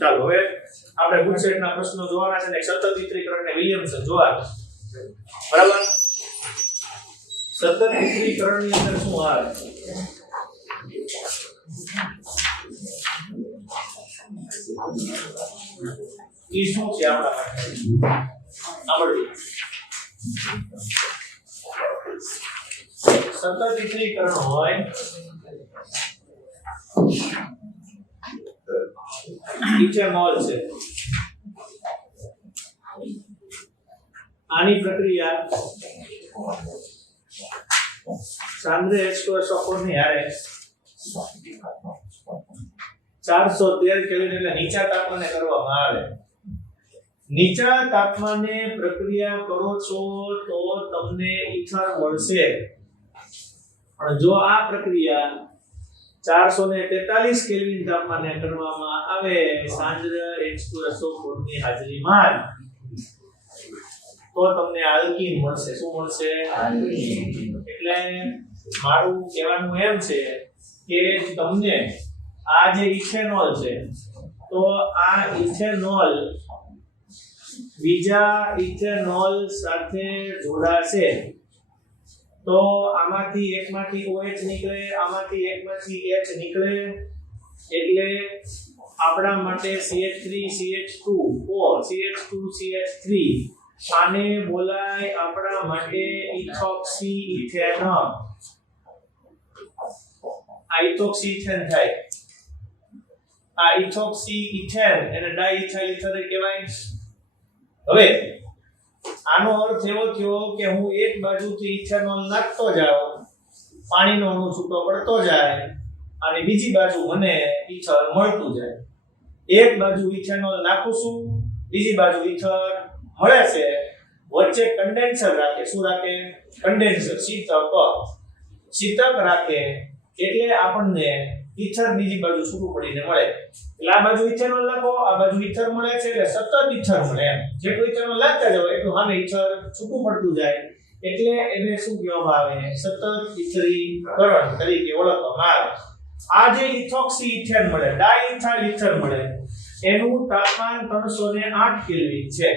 ચાલો હવે આપણે ગુડસેટના પ્રશ્નો જોવાના છે ને સતત વિતરીકરણ ને વિલિયમસન જોવાના બરાબર સતત વિતરીકરણની અંદર શું આવે ઈ શું છે આપણા માટે સાંભળજો સતત વિતરીકરણ હોય ઇથેનોલ છે આની પ્રક્રિયા સાંદ્ર H2SO4 ની હારે 413 કેલ્વિન એટલે નીચા તાપમાને કરવામાં આવે નીચા તાપમાને પ્રક્રિયા કરો છો તો તમને ઇથર મળશે પણ જો આ પ્રક્રિયા 443 કેલ્વિન તાપમાને કરવામાં આવે સાંદ્ર H2SO4 ની હાજરીમાં તો તમને આલ્કીન મળશે શું મળશે આલ્કીન એટલે મારું કહેવાનું એમ છે કે તમને આ જે ઇથેનોલ છે તો આ ઇથેનોલ બીજા ઇથેનોલ સાથે જોડાશે તો આમાંથી એકમાંથી OH નીકળે આમાંથી એકમાંથી H નીકળે એટલે આપણા માટે CH3 CH2 O CH2 CH3 આને બોલાય આપણા માટે ઇથોક્સી ઇથેન આ ઇથોક્સી ઇથેન થાય આ ઇથોક્સી ઇથેન એને ડાઇઇથાઇલ ઇથર કહેવાય હવે આનો અર્થ એવો થયો કે હું એક બાજુથી ઇથેનોલ નાખતો જાઉં પાણીનો અણુ છૂટો પડતો જાય અને બીજી બાજુ મને ઇથર મળતું જાય એક બાજુ ઇથેનોલ નાખું છું બીજી બાજુ ઇથર મળે છે વચ્ચે કન્ડેન્સર રાખે શું રાખે કન્ડેન્સર શીતક રાખે એટલે આપણને ઇથર બીજી બાજુ છૂટું પડીને મળે એટલે આ બાજુ ઇથેનોલ નાખો આ બાજુ ઇથર મળે છે એટલે સતત ઇથર મળે એમ જેટલું ઇથેનોલ નાખતા જાવ એટલું સામે ઇથર છૂટું પડતું જાય એટલે એને શું કહેવામાં આવે સતત ઇથરીકરણ તરીકે ઓળખવામાં આવે આ જે ઇથોક્સી ઇથેન મળે ડાઇઇથાઇલ ઇથર મળે એનું તાપમાન 308 કેલ્વિન છે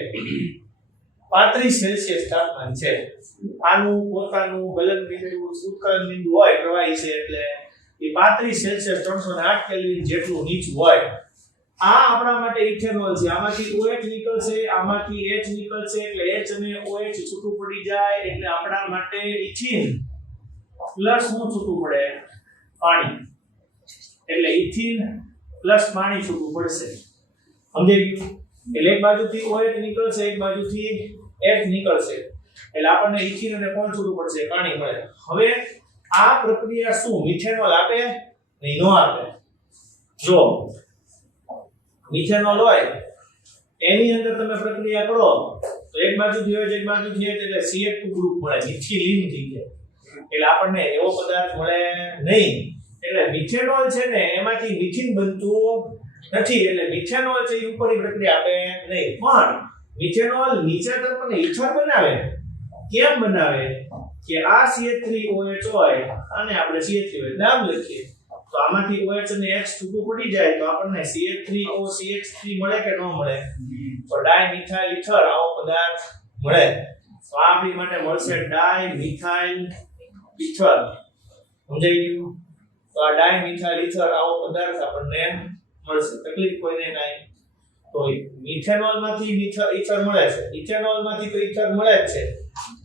35 સેલ્સિયસ તાપમાન છે આનું પોતાનું ગલન બિંદુ ઉત્કલન બિંદુ હોય પ્રવાહી છે એટલે એ 35 સેલ્સિયસ 308 કેલ્વિન જેટલું નીચું હોય આ આપણા માટે ઇથેનોલ છે આમાંથી OH નીકળશે આમાંથી H નીકળશે એટલે H અને OH છૂટું પડી જાય એટલે આપણા માટે ઇથિન પ્લસ શું છૂટું પડે પાણી એટલે ઇથિન પ્લસ પાણી છૂટું પડશે સમજાઈ ગયું એટલે એક બાજુથી OH નીકળશે એક બાજુથી H નીકળશે એટલે આપણને ઇથિન અને કોણ છૂટું પડશે પાણી મળે હવે આ પ્રક્રિયા શું મિથેનોલ આપે નહીં નો આપે જો મિથેનોલ હોય એની અંદર તમે પ્રક્રિયા કરો તો એક બાજુથી OH એક બાજુથી H એટલે CH2 ગ્રુપ મળે મિથિલિન થઈ જાય એટલે આપણને એવો પદાર્થ મળે નહીં એટલે મિથેનોલ છે ને એમાંથી મિથિન બનતું નથી એટલે મિથેનોલ છે એ ઉપરની પ્રક્રિયા આપે નહીં પણ મિથેનોલ નીચે તરફને ઇથર બનાવે કેમ બનાવે કે આ CH3OH હોય અને આપણે CH3OH નામ લખીએ તો આમાંથી OH અને H છૂટું પડી જાય તો આપણને CH3OCH3 મળે કે ન મળે તો ડાઇમિથાઇલ ઇથર આવો પદાર્થ મળે તો આ આપણી માટે મળશે ડાઇમિથાઇલ ઇથર સમજાઈ ગયું તો આ ડાઇમિથાઇલ ઇથર આવો પદાર્થ આપણને મળશે તકલીફ કોઈને કાઈ તો મિથેનોલ માંથી ઇથર મળે છે ઇથેનોલ માંથી તો ઇથર મળે જ છે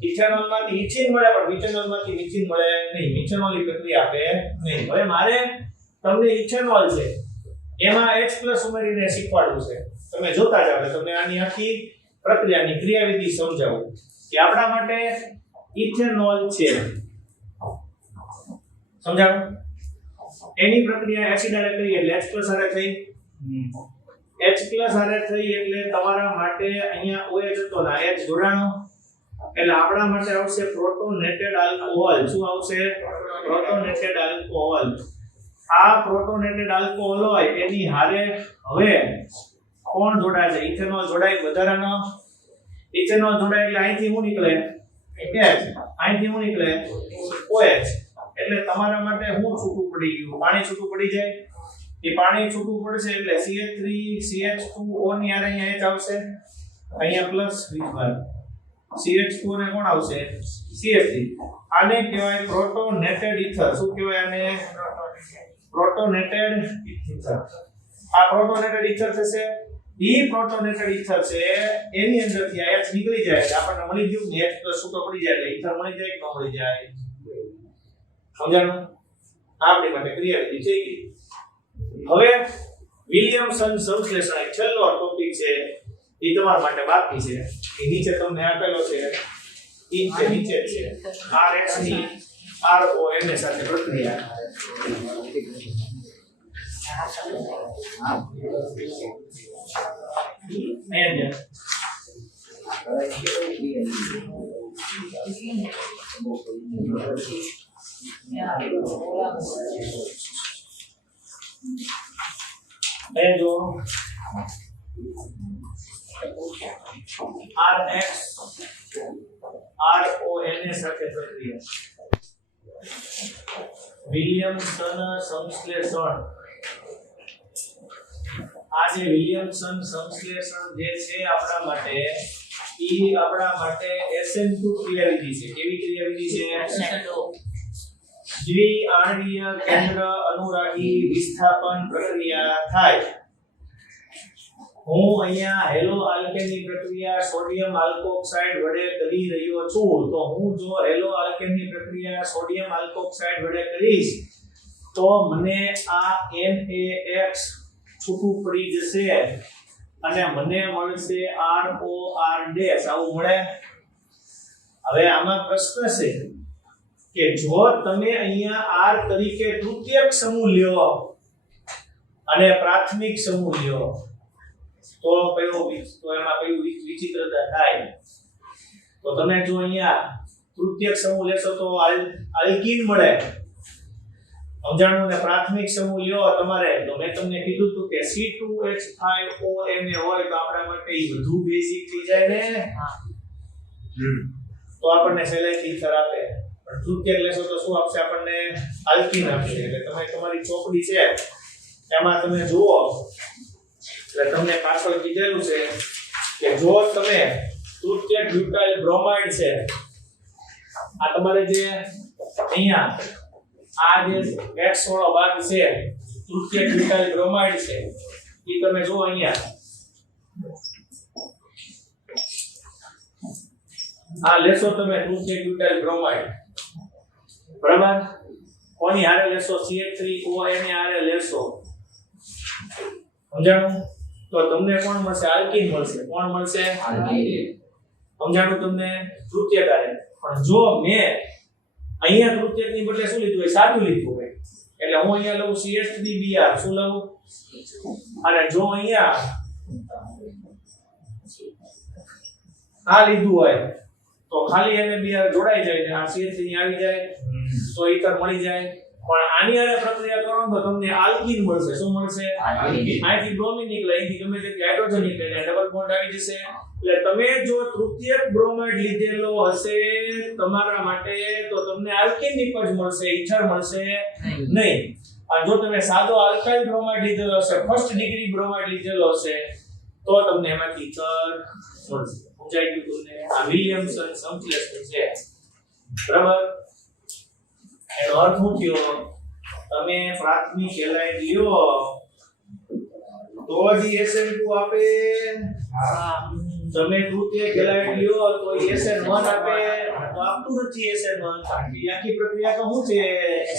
ઇથેનોલ માંથી ઇથિન મળે પણ મિથેનોલ માંથી મિથિન મળે નહીં મિથેનોલ ની પ્રક્રિયા આપે નહીં હવે મારે તમને ઇથેનોલ છે એમાં H+ ઉમેરીને શીખવાડવું છે તમે જોતા જાવ તમને આની આખી પ્રક્રિયાની ક્રિયાવિધિ સમજાવું કે આપણા માટે ઇથેનોલ છે સમજાવું એની પ્રક્રિયા એસિડ આરે કરી એટલે H+ આરે થઈ H+ આરે થઈ એટલે તમારા માટે અહીંયા OH હતો ના H જોડાણો એટલે આપણા માટે આવશે પ્રોટોનેટેડ આલ્કોહોલ શું આવશે પ્રોટોનેટેડ આલ્કોહોલ આ પ્રોટોનેટેડ આલ્કોહોલ હોય એની હારે હવે કોણ જોડાય છે ઇથેનોલ જોડાય વધારાનો ઇથેનોલ જોડાય એટલે અહીંથી શું નીકળે H અહીંથી શું નીકળે OH એટલે તમારા માટે શું છૂટું પડી ગયું પાણી છૂટું પડી જાય એ પાણી છૂટું પડશે એટલે CH3 CH2O ની આરે અહીંયા H આવશે, અહીંયા પ્લસ વિભાગ CH2 ને કોણ આવશે CH3. આને કહેવાય પ્રોટોનેટેડ ઈથર. શું કહેવાય આને? પ્રોટોનેટેડ ઈથર. આ પ્રોટોનેટેડ ઈથર થશે. ઈ પ્રોટોનેટેડ ઈથર છે એની અંદરથી આ H નીકળી જાય એટલે આપણને મળી ગયું ને H પ્લસ છૂટો પડી જાય એટલે ઈથર મળી જાય કે ન મળી જાય. સમજાણું? આપણી માટે ક્રિયાવિધિ થઈ ગઈ. હવે વિલિયમસન સંશ્લેષણ એક છેલ્લો ટોપિક છે એ તમારા માટે બાકી છે. એ નીચે તમને આપેલો છે ઈ છે નીચે છે RH ની RONA સાથે પ્રક્રિયા. જો RX RONA સાથે પ્રક્રિયા. વિલિયમસન સંશ્લેષણ. આ જે વિલિયમસન સંશ્લેષણ જે છે આપણા માટે SN2 ક્રિયાવિધિ છે. કેવી ક્રિયાવિધિ છે? દ્વિઆણ્વીય કેન્દ્ર અનુરાગી વિસ્થાપન પ્રક્રિયા થાય. હું અહીંયા હેલો આલ્કેનની પ્રક્રિયા સોડિયમ આલ્કોક્સાઇડ વડે કરી રહ્યો છું. તો હું જો હેલો આલ્કેનની પ્રક્રિયા સોડિયમ આલ્કોક્સાઇડ વડે કરીશ તો મને આ NaX છૂટું પડી જશે અને મને મળશે ROR ડેશ. આવું મળે. હવે આમાં પ્રશ્ન છે કે જો તમે અહીંયા R તરીકે તૃતીયક સમૂહ લ્યો અને પ્રાથમિક સમૂહ લ્યો તો એમાં કયું વિચિત્રતા થાય? તો તમે જો અહીંયા તૃતીયક સમૂહ લેશો તો આલ્કીન મળે. સમજાણું? ને પ્રાથમિક સમૂહ લ્યો તમારે તો મેં તમને કીધું હતું કે C2H5ONA હોય તો આપણા માટે વધુ બેઝિક થઈ જાય ને. તો આપણને સહેલાઈથી ઈથર આપે. પણ તૃતીયક લેશો તો શું આપશે આપણને? આલ્કીન આપશે. એટલે તમે તમારી ચોપડી છે એમાં તમે જુઓ એટલે તમને પાછળ કીધેલું છે કે જો તમે તૃતીયક બ્યુટાઇલ બ્રોમાઇડ છે આ તમારે જે અહીંયા આ જે X વાળો ભાગ છે તૃતીયક બ્યુટાઇલ બ્રોમાઇડ છે એ તમે જુઓ અહીંયા આ લેશો તમે તૃતીયક બ્યુટાઇલ બ્રોમાઇડ. બરાબર? કોની હારે લેશો? CH3ONA હારે લેશો. સમજાણું? તો તમને કોણ મળશે? આલ્કીન મળશે. કોણ મળશે? આલ્કીન. સમજાણું તમને? તૃતીયક હારે. પણ જો મેં અહીંયા તૃતીયકની બદલે શું લીધું હોય? સાદું લીધું હોય એટલે હું અહીંયા લઉં CH3Br. શું લઉં? અને જો અહીંયા આ લીધું હોય તો ખાલી એને Br જોડાઈ જાય ને આ CH3 આવી જાય તો ઈથર મળી જાય. પણ આની હારે પ્રક્રિયા કરો તો તમને આલ્કીન મળશે. શું મળશે? આલ્કીન. અહીંથી બ્રોમિન નીકળે, અહીંથી ગમે તે હાઇડ્રોજન નીકળે એટલે ડબલ બોન્ડ આવી જશે. એટલે તમે જો તૃતીયક બ્રોમાઇડ લીધેલો હશે તમારા માટે તો તમને આલ્કીન નિપજ મળશે, ઈથર મળશે નહીં. અને જો તમે સાદો આલ્કાઇલ બ્રોમાઇડ લીધેલો હશે, ફર્સ્ટ ડિગ્રી બ્રોમાઇડ લીધેલો હશે તો તમને એમાંથી ઈથર મળશે. સમજાઈ ગયું તમને? આ વિલિયમસન સંશ્લેષણ છે. બરાબર? એનો અર્થ શું થયો? તમે પ્રાથમિક હેલાઇડ લ્યો તો જ SN2 આપે. તમે તૃતીયક હેલાઇડ લ્યો તો SN1 આપે. તો આપતું નથી SN1. આખી પ્રક્રિયા તો શું છે?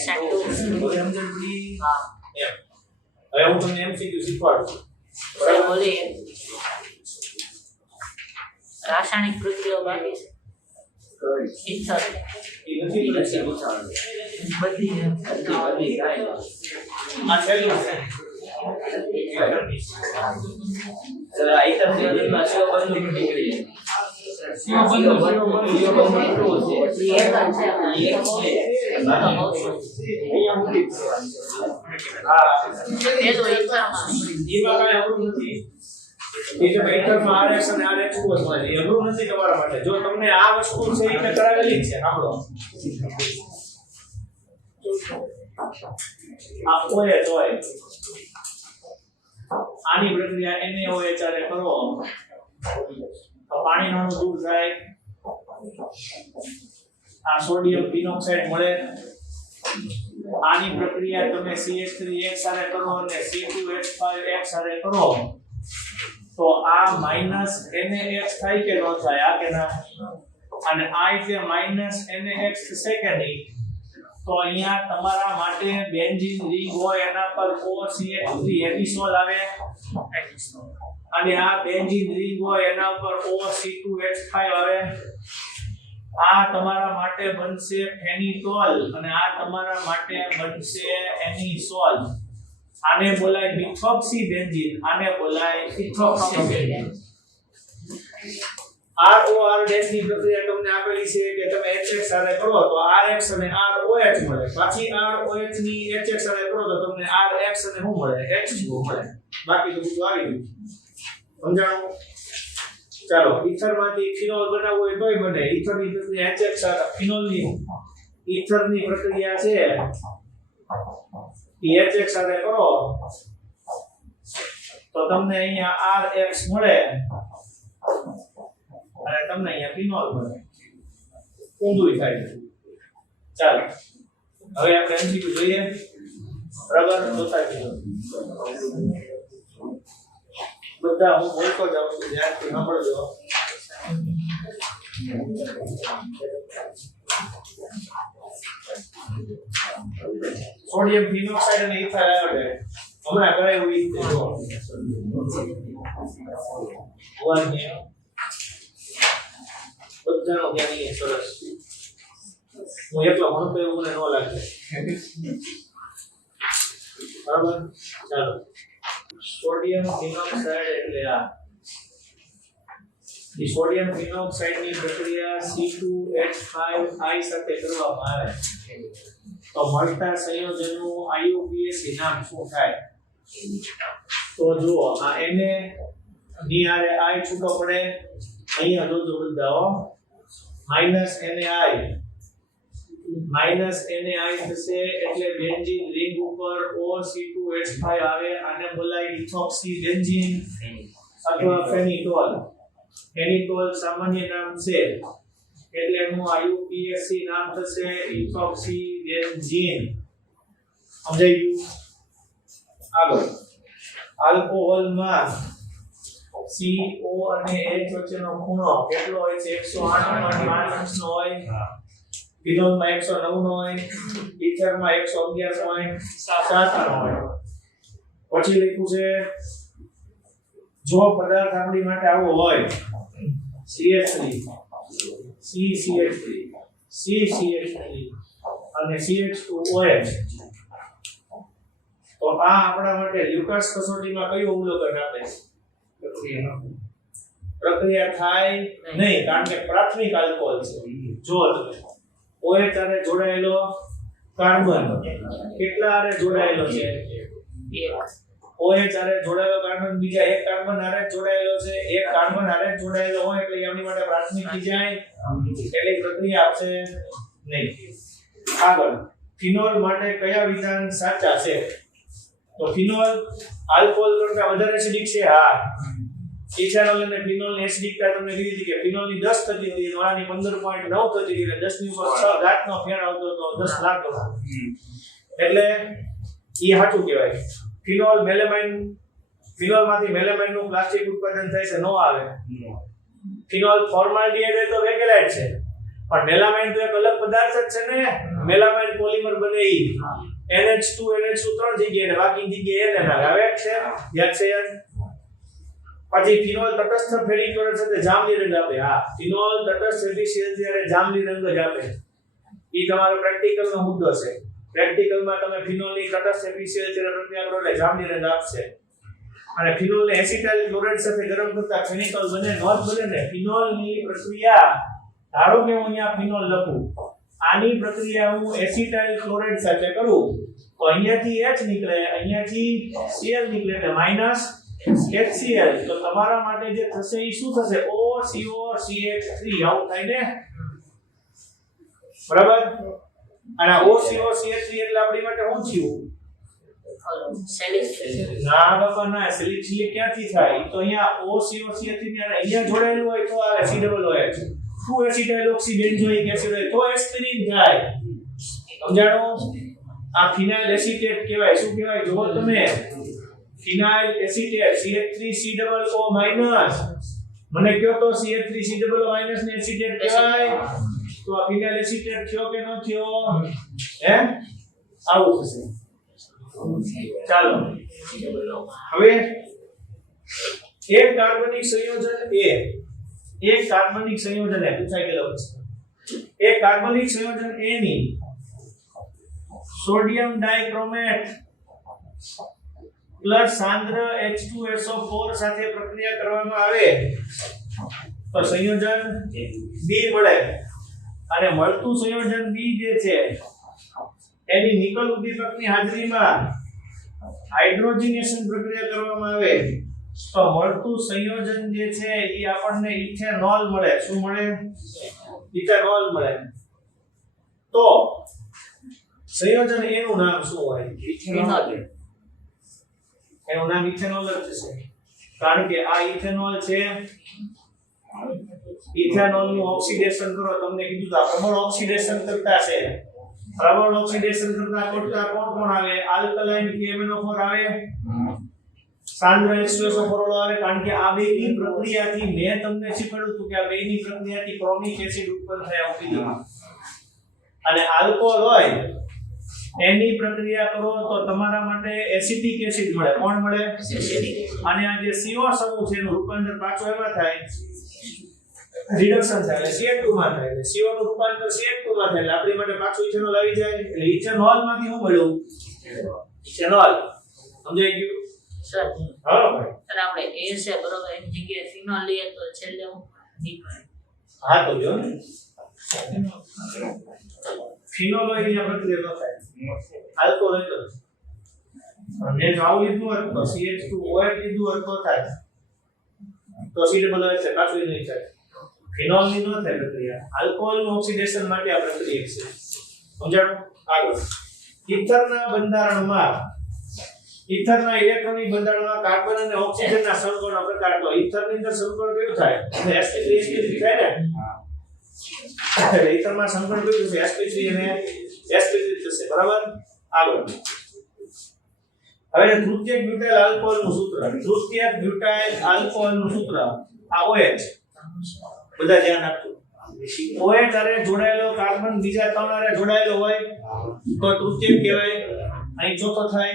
SN2. સમજણ પડી? એમ. હવે હું તમને MCQ શીખવાડું છું. બરાબર? રાસાયણિક પ્રક્રિયાઓ બાકી છે. ઈથર એ નથી બધી આ છેલ્લું છે. સર આઈટમ માં શું બંધ નીકળી જો તમને આ વસ્તુ છે એ કરાવેલી છે સાંભળો આ કોઈ હોય આની પ્રક્રિયા NaOH હારે કરો તો પાણીનું અણુ દૂર થાય, આ સોડિયમ ફિનોક્સાઇડ મળે. આની પ્રક્રિયા તમે CH3X હારે કરો અને C2H5X હારે કરો તો આ માઈનસ NaX થાય કે ન થાય? આ કે ના? અને આ એટલે માઈનસ NaX થશે કે નહીં? તો અહીંયા તમારા માટે બેન્ઝીન રિંગ હોય એના પર OCH3 એડિશનલ આવે, અને આ બેન્ઝીન રિંગ હોય એના ઉપર OC2H5 આવે. આ તમારા માટે બનશે ફેનિટોલ અને આ તમારા માટે બનશે એનિસોલ. આને બોલાય મિથોક્સી બેન્ઝીન, આને બોલાય ઇથોક્સી બેન્ઝીન. ROR ડેશ ની પ્રક્રિયા તમને આપેલી છે કે તમે HX સાથે કરો તો RX અને ROH મળે, પાછી ROH ની HX સાથે કરો તો તમને RX અને શું મળે? H2O મળે. બાકી તો બધું આવી ગયું. સમજાણું? ચાલો, ઈથરમાંથી ફિનોલ બનાવવું હોય તોય બને. ઈથરની પ્રક્રિયા HX સાથે ફિનોલની ઈથરની પ્રક્રિયા છે એ HX સાથે કરો તો તમને અહીંયા RX મળે અને તમને અહીંયા ફિનોલ મળે. ઊંધું થાય. ચાલો, હવે આપણે MCQ જોઈએ. બરાબર? જોતા જજો. બધા હું બોલતો જાઉં છું, ધ્યાનથી સાંભળજો. સોડિયમ ફિનોક્સાઇડ અને ઇથાઇલ આયોડાઇડ હમણાં કરે એવું ઈ જો બધાનો જ્ઞાન એ સરસ. હું એકલો ભણતો એવું મને ન લાગે. બરાબર? ચાલો, સોડિયમ ફિનોક્સાઇડ એટલે આ સોડિયમ ફિનોક્સાઇડ ની પ્રક્રિયા C2H5I સાથે કરવામાં આવે તો મળતા સંયોજનનું IUPAC નામ શું થાય? તો જુઓ, આ Na ની આરે I છૂટો પડે, અહીંયા જોજો બધાઓ -NaI થશે એટલે બેન્ઝીન રિંગ ઉપર OC2H5 આવે. આને બોલાય ઇથોક્સી બેન્ઝીન અથવા ફેનિટોલ. ફેનિટોલ સામાન્ય નામ છે એટલે એનું IUPAC નામ થશે ઇથોક્સી બેન્ઝીન. સમજાઈ ગયું? આગળ, આલ્કોહોલમાં CO અને H વચ્ચેનો ખૂણો કેટલો હોય છે? 108.5 નો હોય. ફિનોલમાં 109 નો હોય. ઇથરમાં 111.7 નો હોય. પછી લખ્યું છે જો પદાર્થ આપણી માટે આવો હોય CH3 CCH3 CCH3 અને CH2OH તો આ આપણા માટે લ્યુકાસ કસોટીમાં કયું અવલોકન આપે? પ્રક્રિયા થાય નહીં, કારણ કે પ્રાથમિક આલ્કોહોલ છે. જો OH સાથે જોડાયેલો કાર્બન કેટલા હારે જોડાયેલો છે? OH હારે જોડાયેલો કાર્બન બીજા એક કાર્બન હારે જોડાયેલો છે. એક કાર્બન હારે જોડાયેલો હોય એટલે એમની માટે પ્રાથમિક થઈ જાય એટલે પ્રક્રિયા આપશે નહીં. આગળ, ફિનોલ માટે કયા વિધાન સાચા છે? તો ફિનોલ આલ્કોહોલ કરતા વધારે એસિડિક છે. હા, ઇથેનોલ અને ફિનોલ ની એસિડિકતા તમને કીધી હતી કે ફિનોલ ની 10 થતી હતી, નોળાની 15.9 થતી હતી એટલે 10 ની ઉપર 6 ઘાત નો ફેર આવતો તો 10 લાખ એટલે ઈ સાચું કહેવાય. ફિનોલ મેલેમાઇન, ફિનોલમાંથી મેલેમાઇન નું પ્લાસ્ટિક ઉત્પાદન થાય છે, નો આવે. ફિનોલ ફોર્માલ્ડિહાઇડ તો વેકેલાઇટ છે, પણ મેલામાઇન તો એક અલગ પદાર્થ જ છે ને. મેલામાઇન પોલિમર બને ઈ NH2 NH2 ત્રણ જગ્યાએ ને બાકી જગ્યાએ NN આવે છે. યાદ છે યાર? પછી ફિનોલ તટસ્થ ફેરિક ક્લોરાઇડ સાથે જાંબલી રંગ આપે. હા, ફિનોલ તટસ્થ એબીસીએલ જ્યારે જાંબલી રંગ જ આપે. ઈ તમારો પ્રેક્ટિકલ નો મુદ્દો છે. પ્રેક્ટિકલમાં તમે ફિનોલની તટસ્થ એબીસીએલ જ્યારે પ્રક્રિયા કરો એટલે જાંબલી રંગ આપશે. અને ફિનોલને એસિટાઇલ ક્લોરાઇડ સાથે ગરમ કરતા ફેનિટોલ બને. નોંધ બને ને ફિનોલની પ્રક્રિયા, ધારો કે હું અહીંયા ફિનોલ લખું, આની પ્રક્રિયા હું એસિટાઇલ ક્લોરાઇડ સાથે કરું તો અહીંયાથી H નીકળે, અહીંયાથી Cl નીકળે એટલે માઈનસ HCl. તો તમારા માટે જે થશે એ શું થશે? OCOCH3 આવું થાય ને. બરાબર? અને OCOCH3 એટલે આપણી માટે શું થયું? સેલિસિલિક ના બાપા ના, સેલિસિલિક ક્યાંથી થાય? ઈ તો અહીંયા OCO થી ત્યારે અહીંયા જોડાયેલું હોય તો આવે COOH. શું એસિટાઇલ ઓક્સી બેન્ઝોઇક એસિડ હોય તો એસ્પિરિન થાય. સમજાણો? આ ફિનાઇલ એસિટેટ કહેવાય. શું કહેવાય? જો તમે ફિનાઇલ એસિટેટ CH3COO માઈનસ, મને કહો તો CH3COO માઈનસ ને એસિટેટ કહેવાય. તો આ ફિનાઇલ એસિટેટ થયો કે ન થયો? હે? આવું થશે. ચાલો હવે એક કાર્બનિક સંયોજન એ પૂછાઈ ગયેલો છે. એક કાર્બનિક સંયોજન A ની સોડિયમ ડાઇક્રોમેટ પ્લસ સાંદ્ર H2SO4 સાથે પ્રક્રિયા કરવામાં આવે તો સંયોજન B મળે. અને મળતું સંયોજન B જે છે એની નિકલ ઉદ્દીપકની હાજરીમાં હાઇડ્રોજનેશન પ્રક્રિયા કરવામાં આવે તો મળતું સંયોજન જે છે એ આપણને ઇથેનોલ મળે. શું મળે? ઇથેનોલ મળે. તો સંયોજન A નું નામ શું હોય? ઇથેનોલ. એનું નામ ઇથેનોલ જ છે, કારણ કે આ ઇથેનોલ છે. ઇથેનોલ નું ઓક્સિડેશન કરો, તમને કીધું તો પ્રબળ ઓક્સિડેશન કરતા છે. પ્રબળ ઓક્સિડેશન કરતા કોણ આવે? આલ્કલાઇન KMnO4 આવે, સાંદ્ર H2SO4 આવે. કારણ કે આ બેની પ્રક્રિયાથી મેં તમને શીખવાડ્યું હતું કે આ બેની પ્રક્રિયાથી ક્રોમિક એસિડ ઉત્પન્ન થાય આવું કીધું. અને આલ્કોહોલ હોય એની પ્રક્રિયા કરો તો તમારા માટે એસિટિક એસિડ મળે. કોણ મળે? એસિડિક. અને આ જે CO સમૂહ છે એનું રૂપાંતર પાછું એમાં થાય, રિડક્શન થાય એટલે CH2 માં થાય. એટલે CO નું રૂપાંતર CH2 માં થાય એટલે આપણી માટે પાછું ઇથેનોલ આવી જાય. એટલે ઇથેનોલ માંથી શું મળ્યું? ઇથેનોલ. સમજાઈ ગયું? સર હા ભાઈ. સર આપણે એ છે બરોબર, એની જગ્યાએ ફિનોલ લઈએ તો છેલ્લે હું નીકળે. હા તો જો ને ફિનોલ હોય અહીંયા પ્રક્રિયા ન થાય, આલ્કોહોલ હોય તો. અને જો આવું લીધું હોત તો CH2OH લીધું હોત તો થાય, તો COOH છે પાછું નહીં થાય. ફિનોલ ની ન થાય પ્રક્રિયા. આલ્કોહોલ નું ઓક્સિડેશન માટે આ પ્રક્રિયા છે. સમજાણું? આગળ ઈથરના બંધારણમાં ઈથરના ઇલેક્ટ્રોનિક બંધારણમાં કાર્બન અને ઓક્સિજનના સંકળનો પ્રકાર. તો ઈથરની અંદર સંકળ કેવું થાય? sp3 થાય ને. એટલે ઈથરમાં સંકળ કેવું થશે? sp3 અને sp3 થશે. બરાબર? આગળ હવે તૃતીયક બ્યુટાઇલ આલ્કોહોલ નું સૂત્ર. તૃતીયક બ્યુટાઇલ આલ્કોહોલ નું સૂત્ર આ OH. બધા ધ્યાન આપજો. OH હારે જોડાયેલો કાર્બન બીજા ત્રણ હારે જોડાયેલો હોય તો તૃતીયક કહેવાય. અહીં ચોથો થાય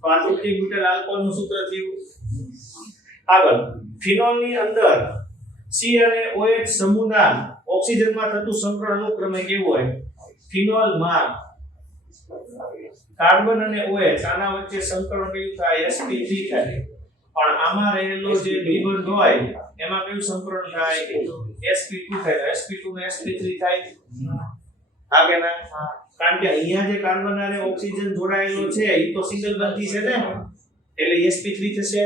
તો આ તૃતીયક બ્યુટાઇલ આલ્કોહોલ નું સૂત્ર થયું. આગળ ફિનોલ ની અંદર C અને OH સમૂહના ઓક્સિજનમાં થતું સંકરણ અનુક્રમે કેવું હોય? ફિનોલ માં કાર્બન અને OH આના વચ્ચે સંકરણ કેવું થાય? sp3 થાય. પણ આમાં રહેલો જે દ્વિબંધ હોય એમાં કયું સંકરણ થાય? sp2 થાય. sp2 ને sp3 થાય. હા કે ના? કારણ કે અહીંયા જે કાર્બન અને ઓક્સિજન જોડાયેલો છે એ તો સિંગલ બંધી છે ને, એટલે sp3 થશે.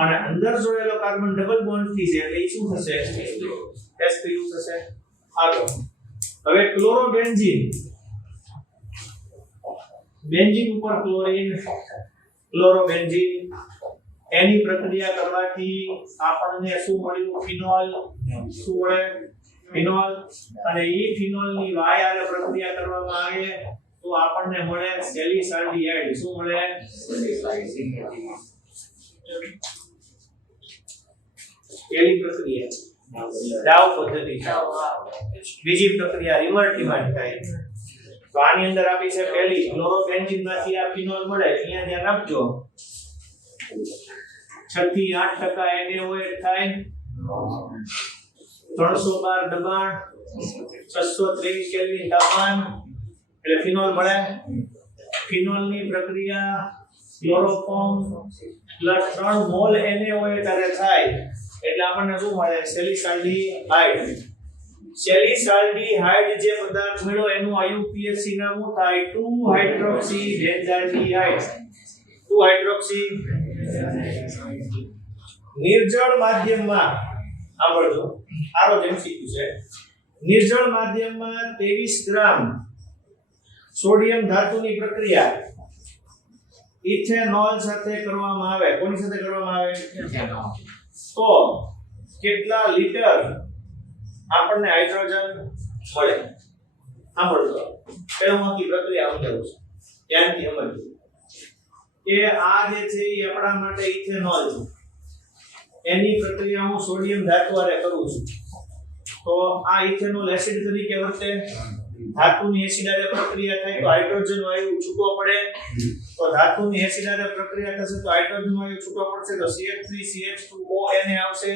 અને અંદર જોડાયેલો કાર્બન ડબલ બોન્ડ થી છે એટલે એ શું થશે? sp2 થશે. આગળ હવે ક્લોરોબેન્ઝીન. બેન્ઝીન ઉપર ક્લોરોબેન્ઝીન એની પ્રક્રિયા કરવાથી આપણને શું મળ્યું? ફિનોલ. શું મળે? ફિનોલ. અને એ ફિનોલ ની વાય આરે પ્રક્રિયા કરવામાં આવે તો આપણને મળે સેલિસાલ્ડિહાઇડ. શું મળે? પહેલી પ્રક્રિયા ડાઉ પદ્ધતિ. બીજી પ્રક્રિયા રિવર્ટિમાઇડ થાય. તો આની અંદર આપી છે પહેલી ક્લોરોબેન્ઝીન માંથી આ ફિનોલ મળે. અહીંયા ધ્યાન આપજો 6 થી 8% NaOH થાય, 312 દબાણ, 623 કેલ્વિન તાપમાન એટલે ફિનોલ મળે. ફિનોલ ની પ્રક્રિયા ક્લોરોફોર્મ પ્લસ 3 મોલ NaOH ત્યારે થાય એટલે આપણને શું મળે? સેલિસાલ્ડિહાઇડ. સેલિસાલ્ડિહાઇડ જે પદાર્થ મળ્યો એનું IUPAC નામ શું થાય? 2 હાઇડ્રોક્સી બેન્ઝાલ્ડિહાઇડ. 2 હાઇડ્રોક્સી. નિર્જળ માધ્યમમાં સાંભળજો, આરો MCQ છે. નિર્જળ માધ્યમમાં 23 ગ્રામ સોડિયમ ધાતુની પ્રક્રિયા ઇથેનોલ સાથે કરવામાં આવે, કોની સાથે કરવામાં આવે? તો કેટલા લીટર આપણને હાઇડ્રોજન મળે? સાંભળજો, પહેલા હું આખી પ્રક્રિયા સમજાવું છું, ધ્યાનથી સમજજો કે આ જે છે એ આપણા માટે ઇથેનોલ છે, એની પ્રક્રિયા હું સોડિયમ ધાતુ હારે કરું છું, તો આ ઇથેનોલ એસિડ તરીકે વર્તે, ધાતુની એસિડ હારે પ્રક્રિયા થાય તો હાઇડ્રોજન વાયુ છૂટો પડે, તો ધાતુની એસિડ હારે પ્રક્રિયા થશે તો હાઇડ્રોજન વાયુ છૂટો પડશે તો CH3CH2O એને આવશે,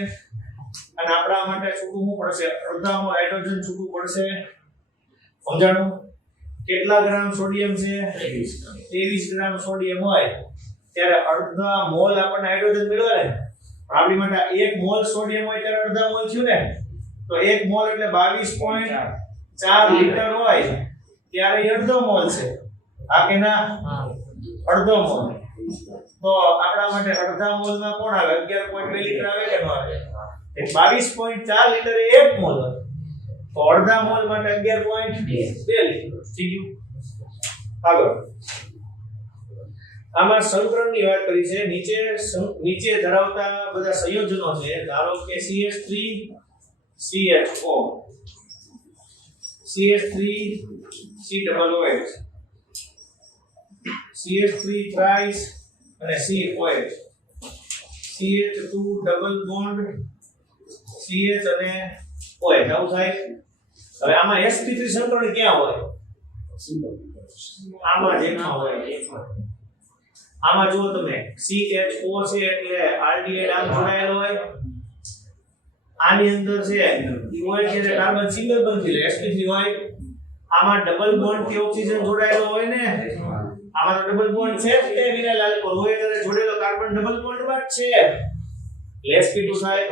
અને આપણા માટે છૂટું શું પડશે? અડધા મોલ હાઇડ્રોજન છૂટું પડશે. સમજાણું? કેટલા ગ્રામ સોડિયમ છે? 23 ગ્રામ સોડિયમ હોય ત્યારે અડધા મોલ આપણને હાઇડ્રોજન મળ્યો ને. આપણી માટે 1 મોલ સોડિયમ હોય ત્યારે અડધા મોલ થયું ને, તો 1 મોલ એટલે 22.4 લીટર હોય ત્યારે એ અડધો મોલ છે. આ કે ના? અડધો મોલ. તો આપણા માટે અડધા મોલમાં કોણ આવે? 11.2 લીટર આવે કે ન આવે? 22.4 લીટર એ 1 મોલ હોય, તો અડધા મોલ માટે 11.2 લીટર. થઈ ગયું? આગળ આમાં સંકરણની વાત કરી છે. નીચે ધરાવતા બધા સંયોજનો છે, ધારો કે CH3 CHO, CH3 COOH, CH3 thrice અને COH, CH2 double bond CH અને OH. આવું થાય. હવે આમાં sp3 સંકરણ ક્યાં હોય? આમાં જ એકમાં હોય. આમાં જુઓ તમે, CHO છે એટલે આલ્ડીહાઇડ આમ જોડાયેલો હોય, આની અંદર છે OH એટલે કાર્બન સિંગલ બોન્ડ થી sp3 હોય, આમાં ડબલ બોન્ડ થી ઓક્સિજન જોડાયેલો હોય ને, આમાં તો ડબલ બોન્ડ છે જ તે વિનાઇલ આલ્કોહોલ હોય એટલે જોડેલો કાર્બન ડબલ બોન્ડ માં જ છે એટલે sp2 થાય.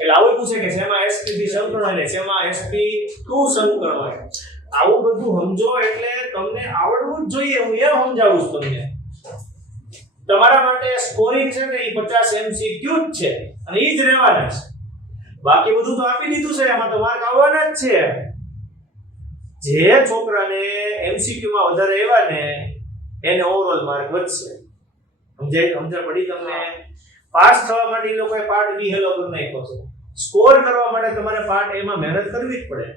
એટલે આવું પૂછે કે શેમાં sp3 સંકરણ હોય ને શેમાં sp2 સંકરણ હોય. આવું બધું સમજો એટલે તમને આવડવું જ જોઈએ. હું એ સમજાવું છું તમને. તમારા માટે સ્કોરિંગ છે ને એ 50 MCQ જ છે અને ઈ જ રહેવાના છે. બાકી બધું તો આપી દીધું છે, એમાં તો માર્ક આવવાના જ છે. જે છોકરાને MCQ માં વધારે આવ્યા ને એને ઓવરઓલ માર્ક વધશે. સમજ પડી તમને? પાસ થવા માટે એ લોકોએ પાર્ટ બી હેલો કરી નાખ્યો છે. સ્કોર કરવા માટે તમારે પાર્ટ A માં મહેનત કરવી જ પડે.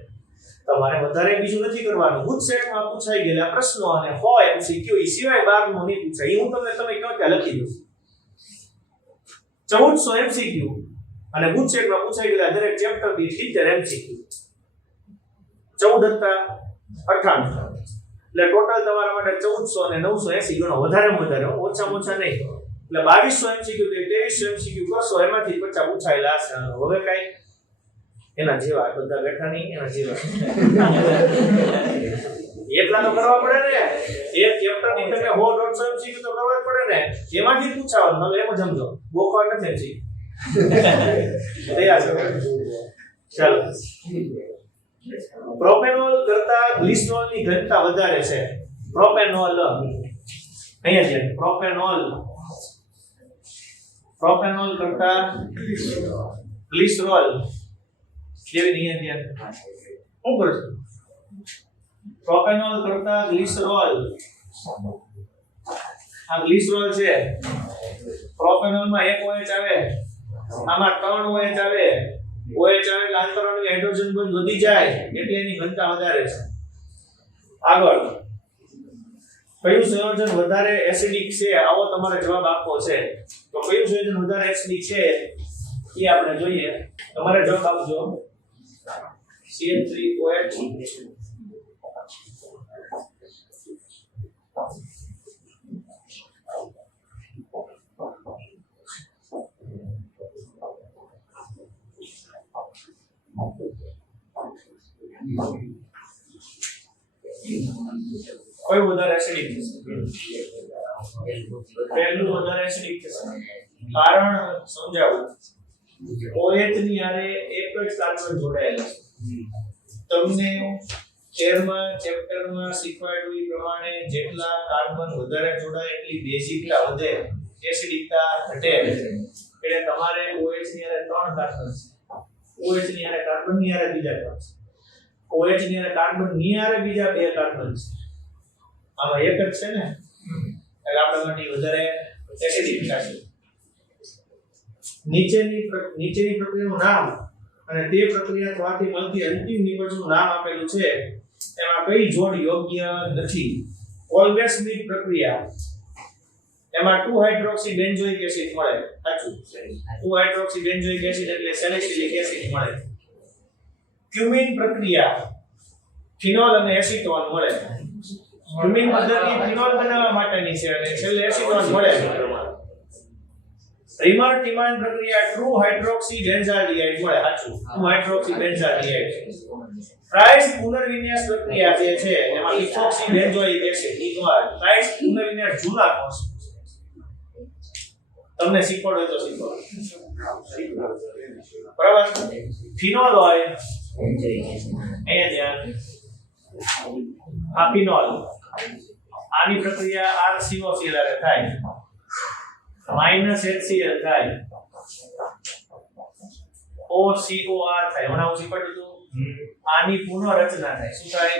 તમારે વધારે બીજું નથી કરવાનું. ગુજસેટમાં પૂછાઈ ગયેલા પ્રશ્નો અને 100 MCQ ઈ સિવાય 12 નો નહીં પૂછાય. ઈ હું તમને કહો ત્યાં લખી દઉં. 1400 MCQ અને ગુજસેટમાં પૂછાઈ ગયેલા દરેક ચેપ્ટર દીઠ 70 MCQ. 14 હતા 98. એટલે ટોટલ તમારા માટે 1400 અને 980 ગણો વધારેમાં વધારે, ઓછામાં ઓછા નહીં. એટલે 2200 MCQ કે 2300 MCQ કરશો એમાંથી 50 પૂછાયેલા હશે. હવે કાઈ એના જેવા બધા બેઠા નહીં, એના જેવા એટલા તો કરવા પડે ને. એક ચેપ્ટર ની તમે 100 MCQ તો કરવા જ પડે ને. એમાંથી પૂછાવાનું. હવે એમ સમજો બોકવા નથી છે. તૈયાર છે? ચાલો. પ્રોપેનોલ કરતા ગ્લિસરોલ ની ઘનતા વધારે છે. પ્રોપેનોલ અહીંયા છે. પ્રોપેનોલ કરતા ગ્લિસરોલ જેવી નહીં ત્યાં શું કરશે? પ્રોપેનોલ કરતા ગ્લિસરોલ. આ ગ્લિસરોલ છે. પ્રોપેનોલ માં 1 OH આવે, આમાં 3 OH આવે. OH આવે એટલે આંતરઅણુય હાઇડ્રોજન બંધ વધી જાય એટલે એની ઘનતા વધારે છે. આગળ કયું સંયોજન વધારે એસિડિક છે? આવો તમારે જવાબ આપવો છે. તો કયું સંયોજન વધારે એસિડિક છે એ આપણે જોઈએ. તમારે જવાબ આપજો. CH3OH. કયું વધારે એસિડિક છે? પહેલું વધારે એસિડિક છે. કારણ સમજાવું. OH ની હારે એક જ કાર્બન જોડાયેલા છે. તમને 13માં ચેપ્ટરમાં શીખવાડ્યું એ પ્રમાણે જેટલા કાર્બન વધારે જોડાય એટલી બેઝિકતા વધે, એસિડિકતા ઘટે. એટલે તમારે OH ની હારે 3 કાર્બન છે. OH ની હારે કાર્બન ની હારે બીજા 3 છે. OH ની હારે કાર્બન ની હારે બીજા 2 કાર્બન છે. આમાં એક જ છે ને. એટલે એટલે આપણા માટે વધારે એસિડિક થશે. નીચેની પ્રક્રિયાનું નામ અને તે પ્રક્રિયા થવાથી મળતી અંતિમ નિપજનું નામ આપેલું છે. એમાં કઈ જોડ યોગ્ય નથી? ઓલ્વેસ્મિક પ્રક્રિયા, એમાં 2 હાઇડ્રોક્સી બેન્ઝોઇક એસિડ મળે. સાચું. 2 હાઇડ્રોક્સી બેન્ઝોઇક એસિડ એટલે સેલિસિલિક એસિડ મળે. ક્યુમિન પ્રક્રિયા, ફિનોલ અને એસિટોન મળે. ક્યુમિન પદ્ધતિ ફિનોલ બનાવવા માટેની છે અને છેલ્લે એસિટોન મળે. રિમર-ટિમાન પ્રક્રિયા ટ્રુ હાઇડ્રોક્સી બેન્ઝાલ્ડિહાઇડ મળે. સાચું. 2 હાઇડ્રોક્સી બેન્ઝાલ્ડિહાઇડ. પ્રાઇસ પુનર્વિન્યાસ પ્રક્રિયા જે છે એમાં ઇથોક્સી બેન્ઝોઇક એસિડ પ્રાઇસ પુનર્વિન્યાસ જૂના કોષ તમને શીખવાડો તો શીખવાડો. બરાબર. ફિનોલ હોય અહીંયા ધ્યાન. આ ફિનોલ, આની પ્રક્રિયા RCOCl થાય -HCl થાય, OCOR થાય. હમણાં હું શીખવાડ્યું હતું. આની પુનઃરચના થાય. શું થાય?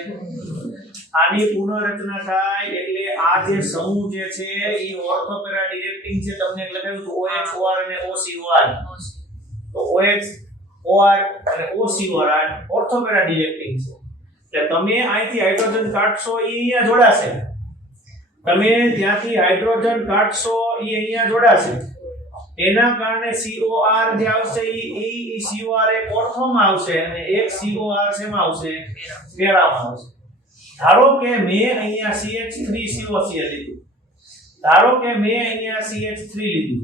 આની પુનઃરચના થાય એટલે આ જે સમૂહ જે છે એ ઓર્થોપેરા ડિરેક્ટિંગ છે. તમને લખાયું હતું OH OR અને OCOR. તો OH OR અને OCOR આ ઓર્થોપેરા ડિરેક્ટિંગ છે. એટલે તમે અહીંથી હાઇડ્રોજન કાઢશો એ અહીંયા જોડાશે. તમે ત્યાંથી હાઇડ્રોજન કાઢશો એ અહીંયા જોડાશે. એના કારણે COR જે આવશે એ COR એક ઓર્થોમાં આવશે અને એક COR શેમાં આવશે? પેરામાં આવશે. ધારો કે મેં અહીંયા CH3COCl લીધું. ધારો કે મેં અહીંયા CH3 લીધું.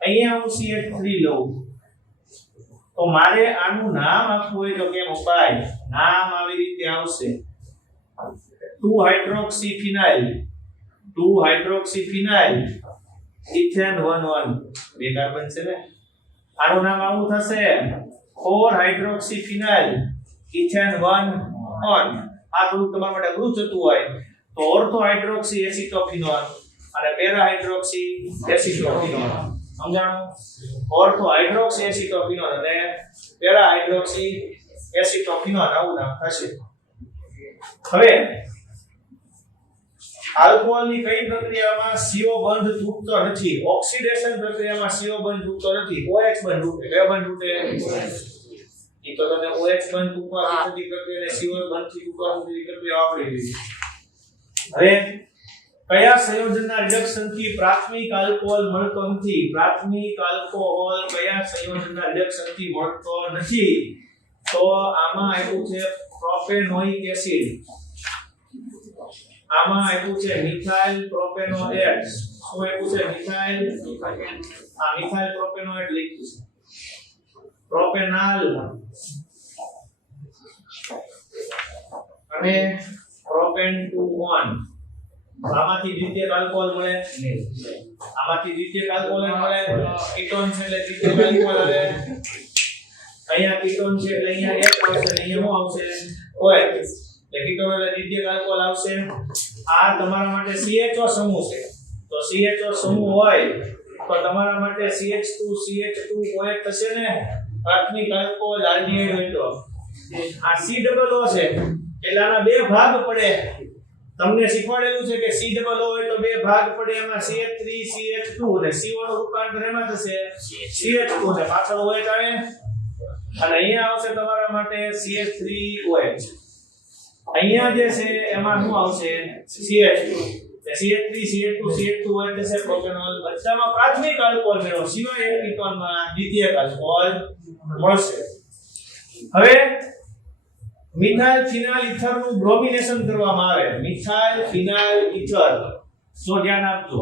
અહીંયા હું CH3 લઉં. તો મારે આનું નામ આપવું હોય તો કેમ અપાય? નામ આવી રીતે આવશે. 2 હાઇડ્રોક્સીફિનાઇલ, 2 હાઇડ્રોક્સીફિનાઇલ ઇથેન 1 બે કાર્બન છે ને. આનું નામ આવું થશે 4 હાઇડ્રોક્સીફિનાઇલ ઇથેન 1 આ થોડું તમારા માટે અઘરું થતું હોય તો ઓર્થો હાઇડ્રોક્સી એસિટોફિનોલ અને પેરા હાઇડ્રોક્સી એસિટોફિનોલ. સમજાણું? ઓર્થો હાઇડ્રોક્સી એસિટોફિનોલ અને પેરા હાઇડ્રોક્સી એસિટોફિનોલ આવું નામ થશે. હવે આલ્કોહોલની કઈ પ્રક્રિયામાં CO બંધ તૂટતો નથી? ઓક્સિડેશન પ્રક્રિયામાં CO બંધ તૂટતો નથી. OH બંધ તૂટે. કયો બંધ તૂટે? ઈ તો તમે OH બંધ તૂટવા થતી પ્રક્રિયાને CO બંધ થી તૂટવા થતી પ્રક્રિયા વાપરી લીધી. હવે કયા સંયોજનના રિડક્શનથી પ્રાથમિક આલ્કોહોલ મળતો નથી? પ્રાથમિક આલ્કોહોલ કયા સંયોજનના રિડક્શનથી મળતો નથી? તો આમાં આપ્યું છે પ્રોપેનોઇક એસિડ. આમાં આપ્યું છે મિથાઇલ પ્રોપેનોએટ. શું આપ્યું છે? મિથાઇલ પ્રોપેનોએટ લખ્યું છે. પ્રોપેનાલ અને પ્રોપેન 2 આમાંથી દ્વિતીયક આલ્કોહોલ મળે. આમાંથી દ્વિતીયક આલ્કોહોલ મળે. કીટોન છે એટલે દ્વિતીયક આલ્કોહોલ આવે. અહીંયા કીટોન છે એટલે અહીંયા H આવશે અને અહીંયા શું આવશે? OH. એટલે કીટોન એટલે દ્વિતીયક આલ્કોહોલ આવશે. આ તમારા માટે CHO સમૂહ છે. તો CHO સમૂહ હોય તો તમારા માટે CH2 OH થશે ને. પ્રાથમિક આલ્કોહોલ આલ્ડિહાઇડ હોય તો આ COO છે એટલે આના બે ભાગ પડે. તમને શીખવાડેલું છે કે COO હોય તો બે ભાગ પડે. એમાં CH3 CH2 અને CO નું રૂપાંતર એમાં થશે CH2 ને પાછળ OH આવે અને અહીંયા આવશે તમારા માટે CH3OH. અહીંયા જે છે એમાં શું આવશે? CH2. CH3 CH2 CH2OH થશે પ્રોપેનોલ. બધામાં પ્રાથમિક આલ્કોહોલ મેળવો સિવાય એક કીટોનમાં દ્વિતીયક આલ્કોહોલ મળશે. હવે મિથાઇલ ફિનાઇલ ઇથર નું બ્રોમિનેશન કરવામાં આવે. મિથાઇલ ફિનાઇલ ઇથર સો ધ્યાન આપજો.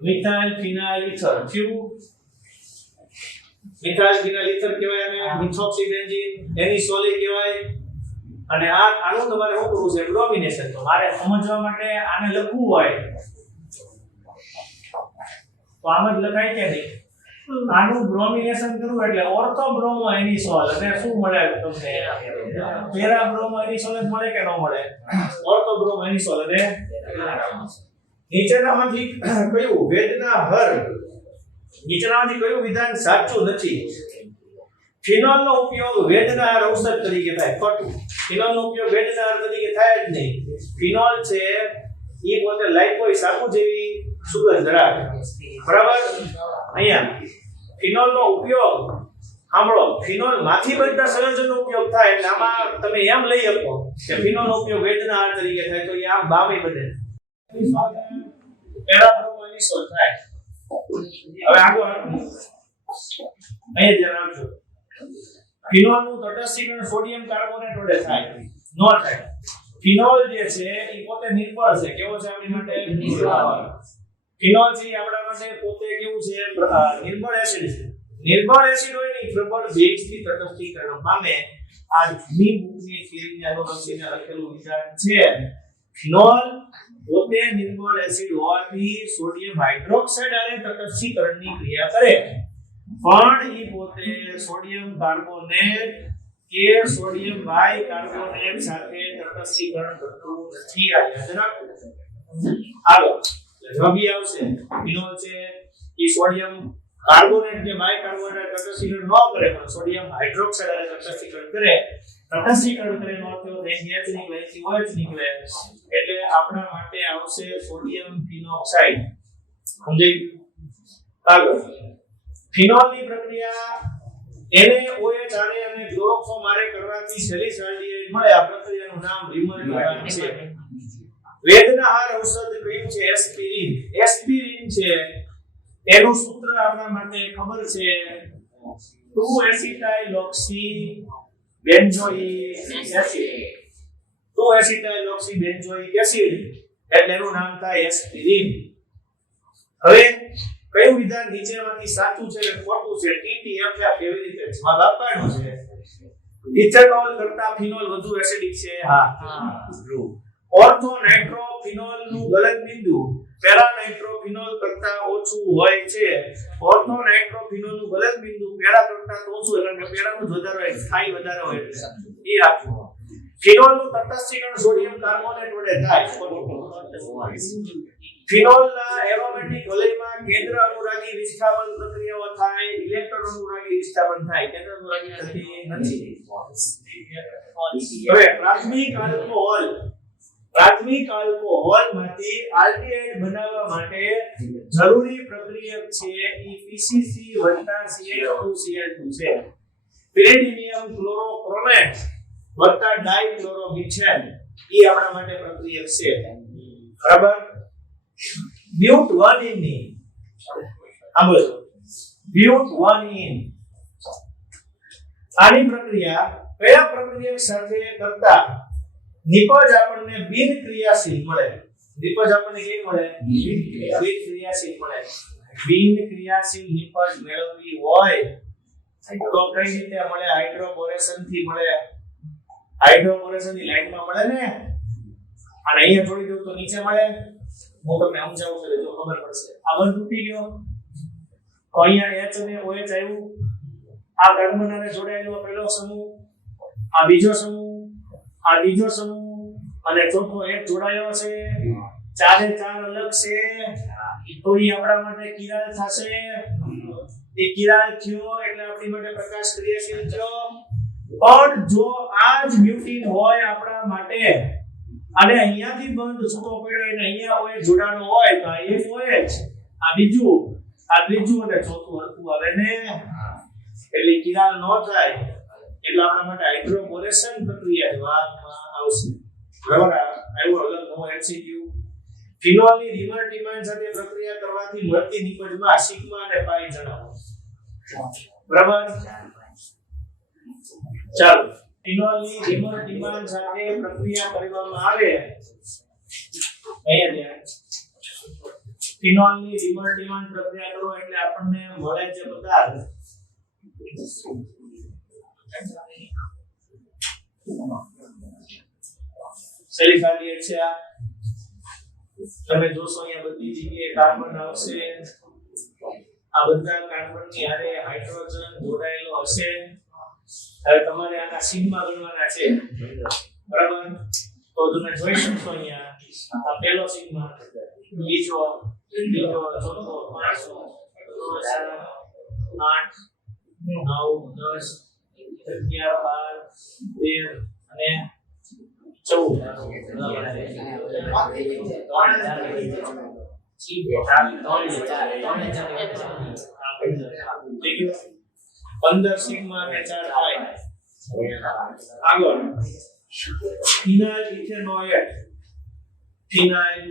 મિથાઇલ ફિનાઇલ ઇથર ક્યુ? મિથાઇલ ફિનાઇલ ઇથર કહેવાય અને મિથોક્સીબેન્ઝીન એની સોલી કહેવાય. અને આનું તમારે શું કરવું છે? બ્રોમિનેશન. તો મારે સમજવા માટે આને લખવું હોય તો આમ જ લખાય કે નહીં? આનું બ્રોમિનેશન કરવું એટલે ઓર્થો બ્રોમો એનિસોલ અને શું મળે તમને? પેરા બ્રોમો એનિસોલ જ મળે કે ન મળે? ઓર્થો બ્રોમો એનિસોલ અને નીચેનામાંથી કયું વેદના હર નીચેનામાંથી કયું વિધાન સાચું નથી? ફિનોલનો ઉપયોગ વેદનાહાર ઔષધ તરીકે થાય. ખોટું. ફિનોલનો ઉપયોગ વેદનાહાર તરીકે થાય જ નહીં. ફિનોલ છે એ પોતે લાઇકોઈ સાબુ જેવી સુગંધ ધરાવે. બરાબર? અહીંયા ફિનોલનો ઉપયોગ સાંભળો, ફિનોલ માંથી બનતા સંયોજનનો ઉપયોગ થાય એટલે આમાં તમે એમ લઈ શકો કે ફિનોલનો ઉપયોગ વેદનાહાર તરીકે થાય તો એ આમ બામે બને. પેરાબ્રોમોનિસોલ થાય. હવે આગળ અહીંયા ધ્યાન આપજો. ફિનોલનું તટસ્થીકરણ સોડિયમ કાર્બોનેટ વડે થાય. નો થાય. ફિનોલ જે છે એ પોતે નિર્બળ છે. કેવો છે આપણી માટે? નિર્બળ. ફિનોલ છે આપણા માટે પોતે કેવું છે? નિર્બળ એસિડ છે. નિર્બળ એસિડ હોય ને પ્રબળ ભેજથી તટસ્થીકરણ પામે. આ જૂની બુકની થિયરીને અનુલક્ષીને લખેલું વિધાન છે. ફિનોલ પોતે નિર્બળ એસિડ હોવાથી સોડિયમ હાઇડ્રોક્સાઇડ અને તટસ્થીકરણની ક્રિયા કરે. પણ એ પોતે સોડિયમ કાર્બોનેટ કે સોડિયમ બાયકાર્બોનેટ સાથે તટસ્થીકરણ કરતું નથી. આ યાદ રાખો. આગળ જવાબ આવશે. ફિનોલ છે એ સોડિયમ કાર્બોનેટ કે બાયકાર્બોનેટ તટસ્થીકરણ ન કરે પણ સોડિયમ હાઇડ્રોક્સાઇડ અને તટસ્થીકરણ કરે. તટસ્થીકરણ કરે નો અર્થ એવો થાય કે H નીકળે કે OH નીકળે. એટલે આપણા માટે આવશે સોડિયમ ફિનોક્સાઇડ. સમજાઈ? આગળ ફિનોલની પ્રક્રિયા NaOH અને ક્લોરોફોર્મ આરે કરવાથી સેલિસાલ્ડિહાઇડ મળે. આ પ્રક્રિયાનું નામ રીમર છે. વેદનાહાર ઔષધ કયું છે? એસ્પિરિન. એસ્પિરિન છે એનું સૂત્ર આપણા માટે ખબર છે. 2-એસિટાઇલોક્સી બેન્ઝોઇક એસિડ. 2-એસિટાઇલોક્સી બેન્ઝોઇક એસિડ એટલે એનું નામ થાય એસ્પિરિન. હવે કયું વિધાન નીચેમાંથી સાચું છે કે ખોટું છે? TTFF કેવી રીતે જવાબ આપવાનો છે? ઇથેનોલ કરતા ફિનોલ વધુ એસિડિક છે. હા. ટ્રુ. ઓર્થો નાઇટ્રોફિનોલ નું ગલન બિંદુ પેરા નાઇટ્રોફિનોલ કરતા ઓછું હોય છે. ઓર્થો નાઇટ્રોફિનોલ નું ગલન બિંદુ પેરા કરતા ઓછું એટલે કે પેરા નું વધારે હોય, સ્થાયી વધારે હોય એ રાખો. ફિનોલ નું તટસ્થીકરણ સોડિયમ કાર્બોનેટ વડે થાય. ફિનોલના એરોમેટિક વલયમાં કેન્દ્ર અનુરાગી વિસ્થાપન પ્રક્રિયાઓ થાય. ઇલેક્ટ્રોન અનુરાગી વિસ્થાપન થાય. કેન્દ્ર અનુરાગી થતી નથી. હવે પ્રાથમિક આલ્કોહોલમાંથી આલ્ડીહાઇડ બનાવવા માટે જરૂરી પ્રક્રિયા છે એ PCC CH2Cl2 છે. પેરિડિયમ ક્લોરોક્રોમેટ ડાઇક્લોરોમિથેન એ આપણા માટે પ્રક્રિયા છે. બરાબર? બ્યુટ 1 ની સાંભળો. બ્યુટ 1 આની પ્રક્રિયા કયા પ્રક્રિયા સાથે કરતા નિપજ આપણને બિન ક્રિયાશીલ મળે? નિપજ આપણને કેવી મળે? બિન ક્રિયાશીલ મળે. બિન ક્રિયાશીલ નિપજ મેળવવી હોય તો કઈ રીતે મળે? હાઇડ્રોબોરેશન થી મળે. હાઇડ્રોબોરેશન ની લાઈનમાં મળે ને. અને અહીંયા છોડી દઉં તો નીચે મળે. હું તમને સમજાવું છું જો ખબર પડશે. આ બંધ તૂટી ગયો તો અહીંયા H અને OH આવ્યું. આ કાર્બન આને જોડાયેલો પહેલો સમૂહ, આ બીજો સમૂહ, આ ત્રીજો સમૂહ અને ચોથો H જોડાયો છે. ચારે ચાર અલગ છે તો એ આપણા માટે કિરાલ થશે. એ કિરાલ થયો એટલે આપણી માટે પ્રકાશ ક્રિયાશીલ થયો. પણ જો આ જ બ્યુટીન હોય આપણા માટે અને અહીંયાથી બંધ છૂટો પડ્યો અને અહીંયા OH જોડાણો હોય તો આ એક OH, આ બીજું, આ ત્રીજું અને ચોથું હરખું આવે ને. એટલે કિરાલ ન થાય એટલે આપણા માટે હાઇડ્રોબોરેશન પ્રક્રિયા જવાબમાં આવશે. બરાબર? આવ્યો અલગ નવો MCQ. ફિનોલની રીમર ડિમાન્ડ સાથે પ્રક્રિયા કરવાથી મળતી નિપજમાં સિગ્મા અને પાઈ જણાવો. બરાબર? ચાલો. ફિનોલની રીમર ડિમાન્ડ સાથે પ્રક્રિયા કરવામાં આવે. અહીંયા ધ્યાન. ફિનોલની રીમર ડિમાન્ડ પ્રક્રિયા કરો એટલે આપણને મળે છે પદાર્થ સેલિસાલ્ડિહાઇડ છે. તમે જોશો અહીંયા બધી જગ્યાએ કાર્બન આવશે. આ બધા કાર્બનની હારે હાઇડ્રોજન જોડાયેલો હશે. હવે તમારે આના સિગ્મા ગણવાના છે. બરાબર? તો તમે જોઈ શકશો અહીંયા આ પહેલો સિગ્મા, બીજો, ત્રીજો, ચોથો, પાંચમો, 6, 7, 8, 9, 10 11 12 13 અને 15 સિગ્મા અને 4 થાય આગળ ફિનાઇલ ઇથેનોએટ ફિનાઇલ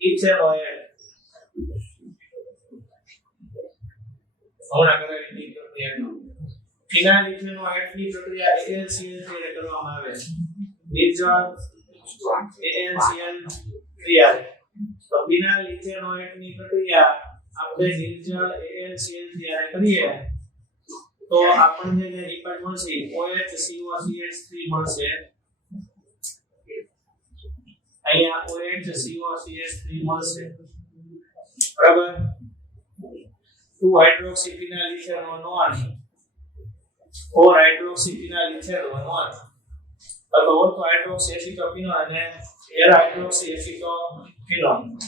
ઇથેનોએટ હમણાં કરાવી દીધી પ્રક્રિયા ફિનાઇલ ઇથેનોએટની પ્રક્રિયા AlCl દ્વારા કરવામાં આવે છે નિર્જળ AlCl ક્રિયા તો ફિનાઇલ ઇથેનોએટની પ્રક્રિયા આપણે નિર્જળ AlCl દ્વારા કરીએ તો આપણને જે રિપોર્ટ મળશે OHCOCH3 મળશે અહીંયા OHCOCH3 મળશે બરાબર 2 હાઇડ્રોક્સીફિનાઇલ ઇથેનોન 4 હાઇડ્રોક્સીફિનાઇલ ઇથેનોન અથવા ઓર્થો હાઇડ્રોક્સી એસિટોફિનોન અને એર હાઇડ્રોક્સી એસિટોફિનોન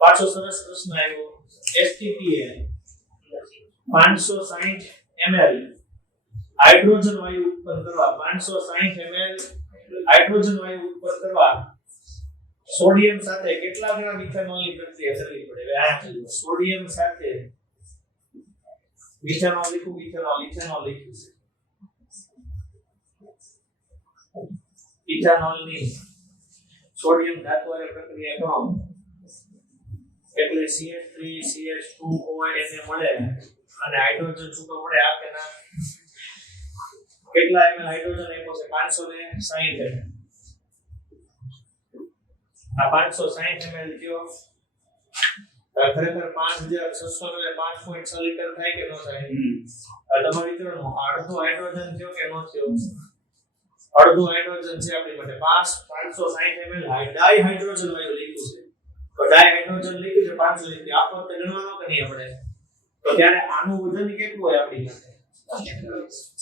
પાછો સરસ પ્રશ્ન આવ્યો STPA 560 ml હાઇડ્રોજન વાયુ ઉત્પન્ન કરવા 560 ml હાઇડ્રોજન વાયુ ઉત્પન્ન કરવા સોડિયમ સાથે કેટલા ગ્રામ ઇથેનોલની પ્રક્રિયા કરવી પડે હવે આ સોડિયમ સાથે ઇથેનોલ લખ્યું છે ઇથેનોલની સોડિયમ ધાતુ વાળી પ્રક્રિયા કરો એટલે CH3CH2OH એને મળે અને હાઇડ્રોજન છૂટો પડે આ કે ના કેટલા ml હાઇડ્રોજન આપ્યો છે 560 ml આ 560 ml થયો ખરેખર 5600 નો 5.6 લિટર થાય કે ન થાય તમારા મિત્રોનો અડધો હાઇડ્રોજન થયો કે ન થયો અડધો હાઇડ્રોજન છે આપણી માટે 560 ml ડાઈ હાઇડ્રોજન વાયુ લખ્યું છે તો ડાઈ હાઇડ્રોજન લખ્યું છે 500 લિટર આપો તો ગણવાનો કે નહીં આપણે તો ત્યારે આનું વજન કેટલું હોય આપણી પાસે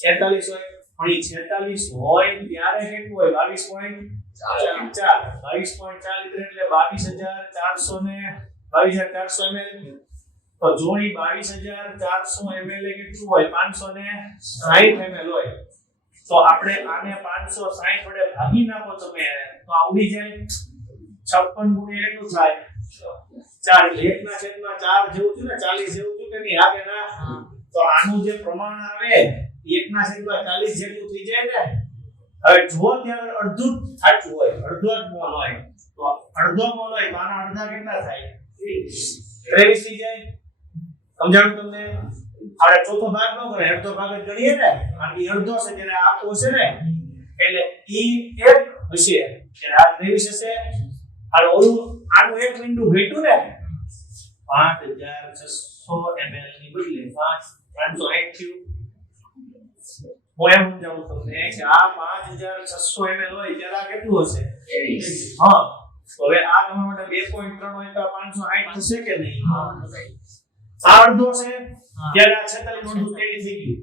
46 હોય પણ 46 હોય ત્યારે કેટલું હોય 22.4 લિટર એટલે 22400 ને 22400 ml તો જોડી 22400 ml એ કેટલું હોય 560 ml હોય તો આપણે આને 560 વડે ભાગી નાખો તમે તો આવડી જાય 56 ગુણ્યા કેટલું થાય 4 1 ના છેદમાં 4 જેવું થયું ને 40 જેવું થયું કે નહીં આ કે ના તો આનું જે પ્રમાણ આવે 1 ના છેદમાં 40 જેટલું થઈ જાય ને હવે જો ત્યાં અડધું સાચું હોય અડધો જ મોલ હોય તો અડધો મોલ હોય તો આના અડધા કેટલા થાય 23 થઈ જાય સમજાણું તમને આપણે ચોથો ભાગ ન ગણે અડધો ભાગ જ ગણીએ ને કારણ કે અડધો છે જેને આપો છે ને એટલે ઈ એક હશે એટલે આ 23 હશે અને ઓલું આનું એક બિંદુ ઘટ્યું ને 5600 ml ની બદલે 560 થયું હું એમ સમજાવું તમને કે આ 5600 ml હોય ત્યારે કેટલું હશે 23 હા તો હવે આ તમારા માટે 2.3 હોય તો 560 થશે કે નહીં હા આ અડધો છે ત્યારે આ 46 નું 23 થઈ ગયું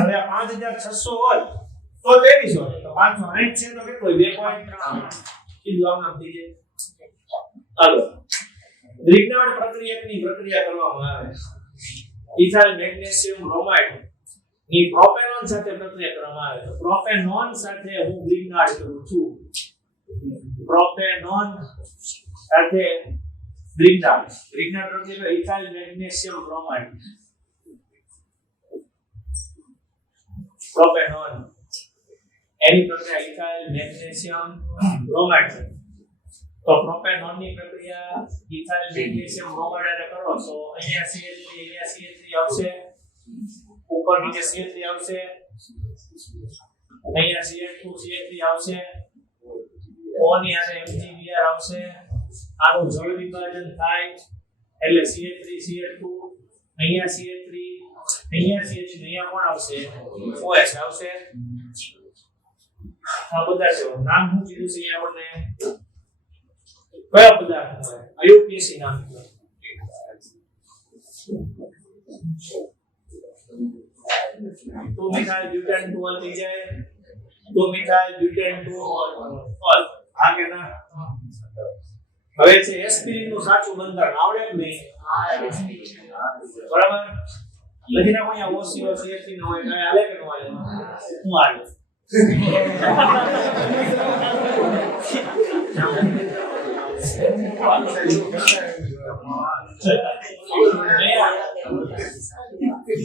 હવે આ 5600 હોય તો 23 હોય તો 560 છે તો કેટલું હોય 2.3 કીધું આમ નામ થઈ જાય હાલો ગ્રિગ્નાર્ડ પ્રક્રિયકની પ્રક્રિયા કરવામાં આવે ઇથાઇલ મેગ્નેશિયમ બ્રોમાઇડ ની પ્રોપેનોન સાથે પ્રક્રિયા કરવામાં આવે તો પ્રોપેનોન સાથે હું ગ્રિગ્નાર્ડ કરું છું પ્રોપેનોન સાથે ગ્રિગ્નાર્ડ પ્રક્રિયા ઇથાઇલ મેગ્નેશિયમ બ્રોમાઇડ પ્રોપેનોન એની પ્રક્રિયા ઇથાઇલ મેગ્નેશિયમ બ્રોમાઇડ તો પ્રોપેનોન ની પ્રક્રિયા ઇથાઇલ મેગ્નેશિયમ બ્રોમાઇડ અને કરો તો અહીંયા CH3 આવશે ઉપર નીચે CH3 આવશે અહીંયા CH2 આવશે O ની આને MgBr આવશે આનું જળ વિભાજન થાય એટલે CH3 અહીંયા CH3 અહીંયા CH3 અહીંયા કોણ આવશે OH આવશે આ બધા છે નામ શું કીધું છે આપણને કયા પદાર્થ હોય IUPAC નામ કીધું તો મિથાઇલ બ્યુટેન 2 ઓલ થઈ જાય તો મિથાઇલ બ્યુટેન 2 ઓલ આ કે ના હવે છે એસ્પિરિન નું સાચું બંધારણ આવડે કે નહીં બરાબર લખી નાખો અહીંયા OCO CH3 નો હોય કાંઈ હાલે કે ન હાલે હું હાલે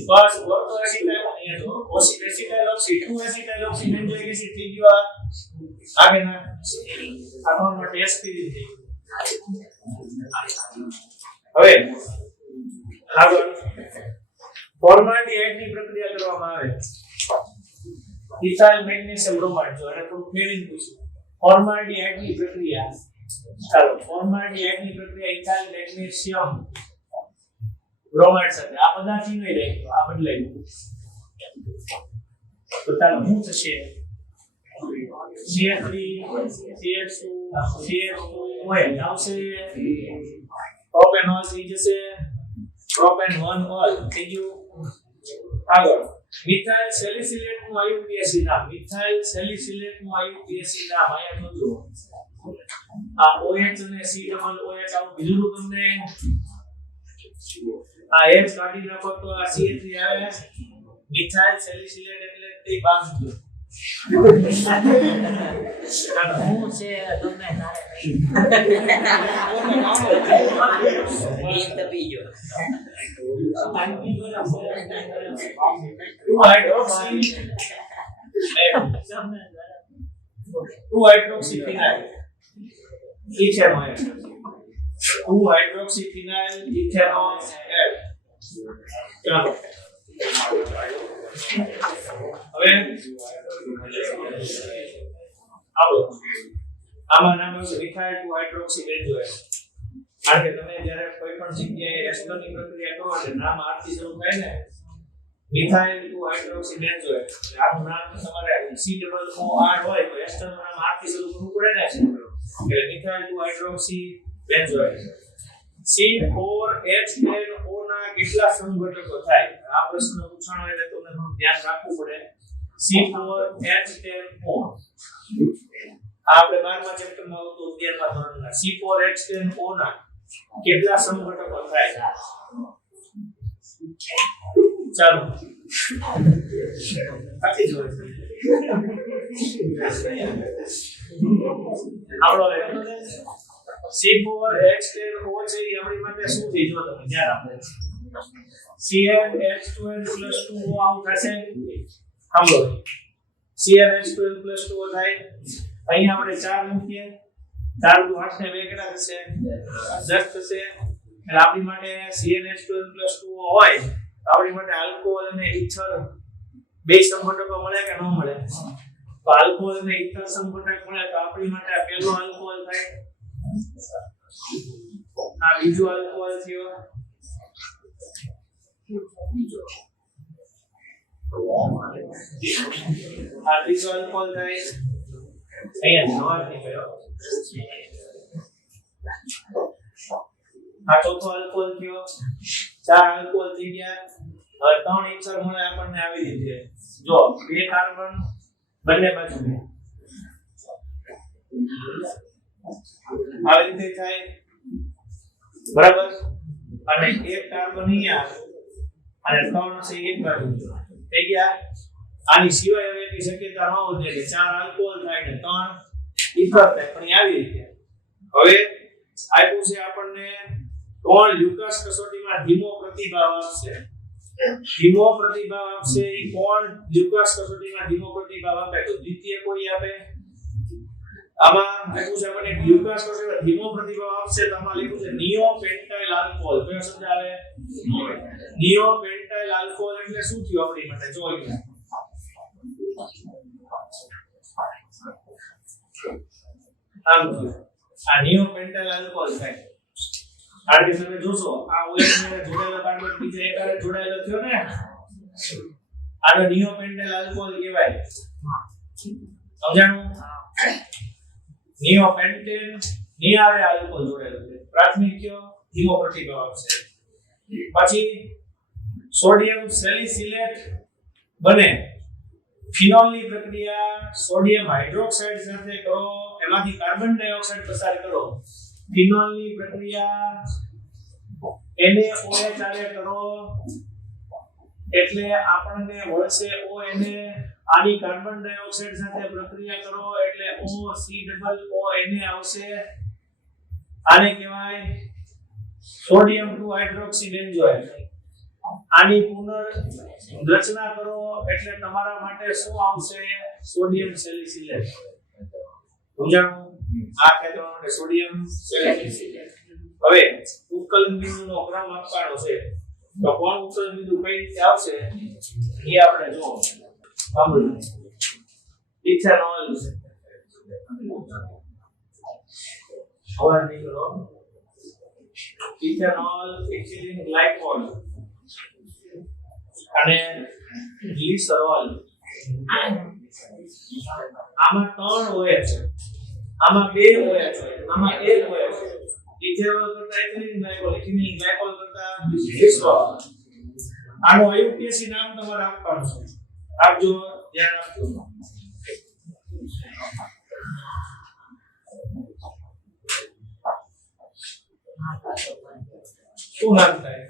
બસ ઓર્થો એસિટાઇલ અહીંયા જો એસિટાઇલ ઓક્સી 2 એસિટાઇલ ઓક્સી બેન્ઝોઇક એસિડ થઈ ગયો આગે ના આ નોર્મલ ટેસ્ટ કરી દીધી હવે આગળ ફોર્માલ્ડિહાઇડ ની પ્રક્રિયા કરવામાં આવે ઇથાઇલ મેગ્નેશિયમ બ્રોમાઇડ જો એટલે થોડું ફેરિંગ પૂછ્યું ફોર્માલ્ડિહાઇડ ની પ્રક્રિયા ચાલો ફોર્માલ્ડિહાઇડ ની પ્રક્રિયા ઇથાઇલ મેગ્નેશિયમ બ્રોમાઇડ સાથે આ પદાર્થ નહીં રાખ્યો આ બદલાઈ ગયું તો ચાલો શું થશે CH3 CH2 CH2 આવશે પ્રોપેનોલ થઈ જશે પ્રોપેન 1 ઓલ થઈ ગયું આગળ મિથાઇલ સેલિસિલેટ નું IUPAC નામ મિથાઇલ સેલિસિલેટ નું IUPAC નામ આયા જોજો આ OH અને C ડબલ OH આવું બીજું તમને આ H કાઢી નાખો તો આ CH3 આવે મિથાઇલ સેલિસિલેટ એટલે તે બાંધ્યો હું છે તમને ટુ હાઇડ્રોક્સીફિનાઇલ ઇથેનોલ 2 હાઇડ્રોક્સીફિનાઇલ ઇથેનોલ એડ ચાલો હવે આવો આમાં નામ છે મિથાઇલ 2 હાઇડ્રોક્સી બેન્ઝોએટ કારણ કે તમે જ્યારે કોઈ પણ જગ્યાએ એસ્ટરની પ્રક્રિયા કરો એટલે નામ આરથી શરૂ થાય ને મિથાઇલ 2 હાઇડ્રોક્સી બેન્ઝોએટ આનું નામ તમારે COOR હોય તો એસ્ટરનું નામ આરથી શરૂ કરવું પડે ને એટલે મિથાઇલ 2 હાઇડ્રોક્સી બેન્ઝોએટ C4H10O ના કેટલા સમઘટકો થાય આ પ્રશ્ન પૂછાણો એટલે તમને થોડું ધ્યાન રાખવું પડે C4H10O આ આપણે 12મા ચેપ્ટરમાં આવતું 11મા ધોરણના C4H10O ના કેટલા સમઘટકો થાય ચાલો આથી જોઈએ આપણો C4H10O છે એ આપણી માટે શું થઈ જો તમે ધ્યાન આપો CnH2n+2O આવું થશે સાંભળો CnH2n+2O થાય અહીં આપણે 4 મૂકીએ 4 * 8 ને 2 કેટલા થશે 10 થશે એટલે આપણી માટે CnH2n+2O હોય આપણી માટે આલ્કોહોલ અને ઇથર બે સમઘટકો મળે કે ન મળે તો આલ્કોહોલ અને ઇથર સમઘટક મળે તો આપણી માટે આ પહેલો આલ્કોહોલ થાય આ બીજો આલ્કોહોલ થયો આ ત્રીજો આલ્કોહોલ થાય અહીંયા નોર નીકળ્યો આ ચોથો આલ્કોહોલ થયો 4 આલ્કોહોલ થઈ ગયા હવે 3 ઇથર મળે આપણને આવી રીતે જો 2 કાર્બન બંને બાજુ આવી રીતે થાય બરાબર અને 1 કાર્બન અહીંયા અને 3 છે એક બાજુ થઈ ગયા આની સિવાય હવે એની શક્યતા ન હોય કે 4 આલ્કોહોલ થાય ને 3 ઇથર થાય પણ આવી રીતે હવે આપ્યું છે આપણને કોણ લ્યુકાસ કસોટીમાં ધીમો પ્રતિભાવ આપશે એ કોણ લ્યુકાસ કસોટીમાં ધીમો પ્રતિભાવ આપે તો દ્વિતીય કોઈ આપે આમાં આપ્યું છે આપણને લ્યુકાસ કસોટીમાં ધીમો પ્રતિભાવ આપશે તો આમાં લખ્યું છે નિયોપેન્ટાઇલ આલ્કોહોલ કયો શબ્દ આવે નિયોપેન્ટાઇલ આલ્કોહોલ એટલે શું થયું આપણી માટે જો અહીંયા આમ આ નિયોપેન્ટાઇલ આલ્કોહોલ થાય કારણ કે તમે જોશો આ OH ને જોડાયેલો કાર્બન બીજા એક હારે જોડાયેલો થયો ને આનો નિયોપેન્ટાઇલ આલ્કોહોલ કહેવાય સમજાણું નિયોપેન્ટેન નિયારે આલ્કોહોલ જોડાયેલો છે પ્રાથમિક કયો ધીમો પ્રતિભાવ આપશે પછી સોડિયમ સેલિસિલેટ બને ફિનોલની પ્રક્રિયા સોડિયમ હાઇડ્રોક્સાઇડ સાથે કરો એમાંથી કાર્બન ડાયોક્સાઇડ પસાર કરો ફિનોલની પ્રક્રિયા NaOH આરે કરો એટલે આપણને મળશે ONA. આની કાર્બન ડાયોક્સાઇડ સાથે પ્રક્રિયા કરો એટલે OCOONA આવશે. આને કહેવાય સોડિયમ 2 હાઇડ્રોક્સી બેન્ઝોઇલ. આની પુનર્રચના કરો એટલે તમારા માટે શું આવશે? Sodium salicylate. સમજાણું? આ ખેતરો માટે સોડિયમ સેલિસિલેટ. હવે ઉત્કલન બિંદુનો ક્રમ આપવાનો છે, તો કોણ ઉત્કલન બિંદુ કઈ રીતે આવશે એ આપણે જોવો. સાંભળો. ઇથેનોલ હવા નીકળો. ઇથેનોલ, ઇથિલિન ગ્લાયકોલ અને ગ્લિસરોલ. આમાં 3 OH છે, આમાં 2 OH છે, આમાં 1 OH છે. ઇથેનોલ કરતા ઇથિલિન ગ્લાયકોલ, ઇથિલિન ગ્લાયકોલ કરતા ગ્લિસરોલ. આનું IUPAC નામ તમારે આપવાનું છે. આપજો, ધ્યાન આપજો. શું નામ થાય?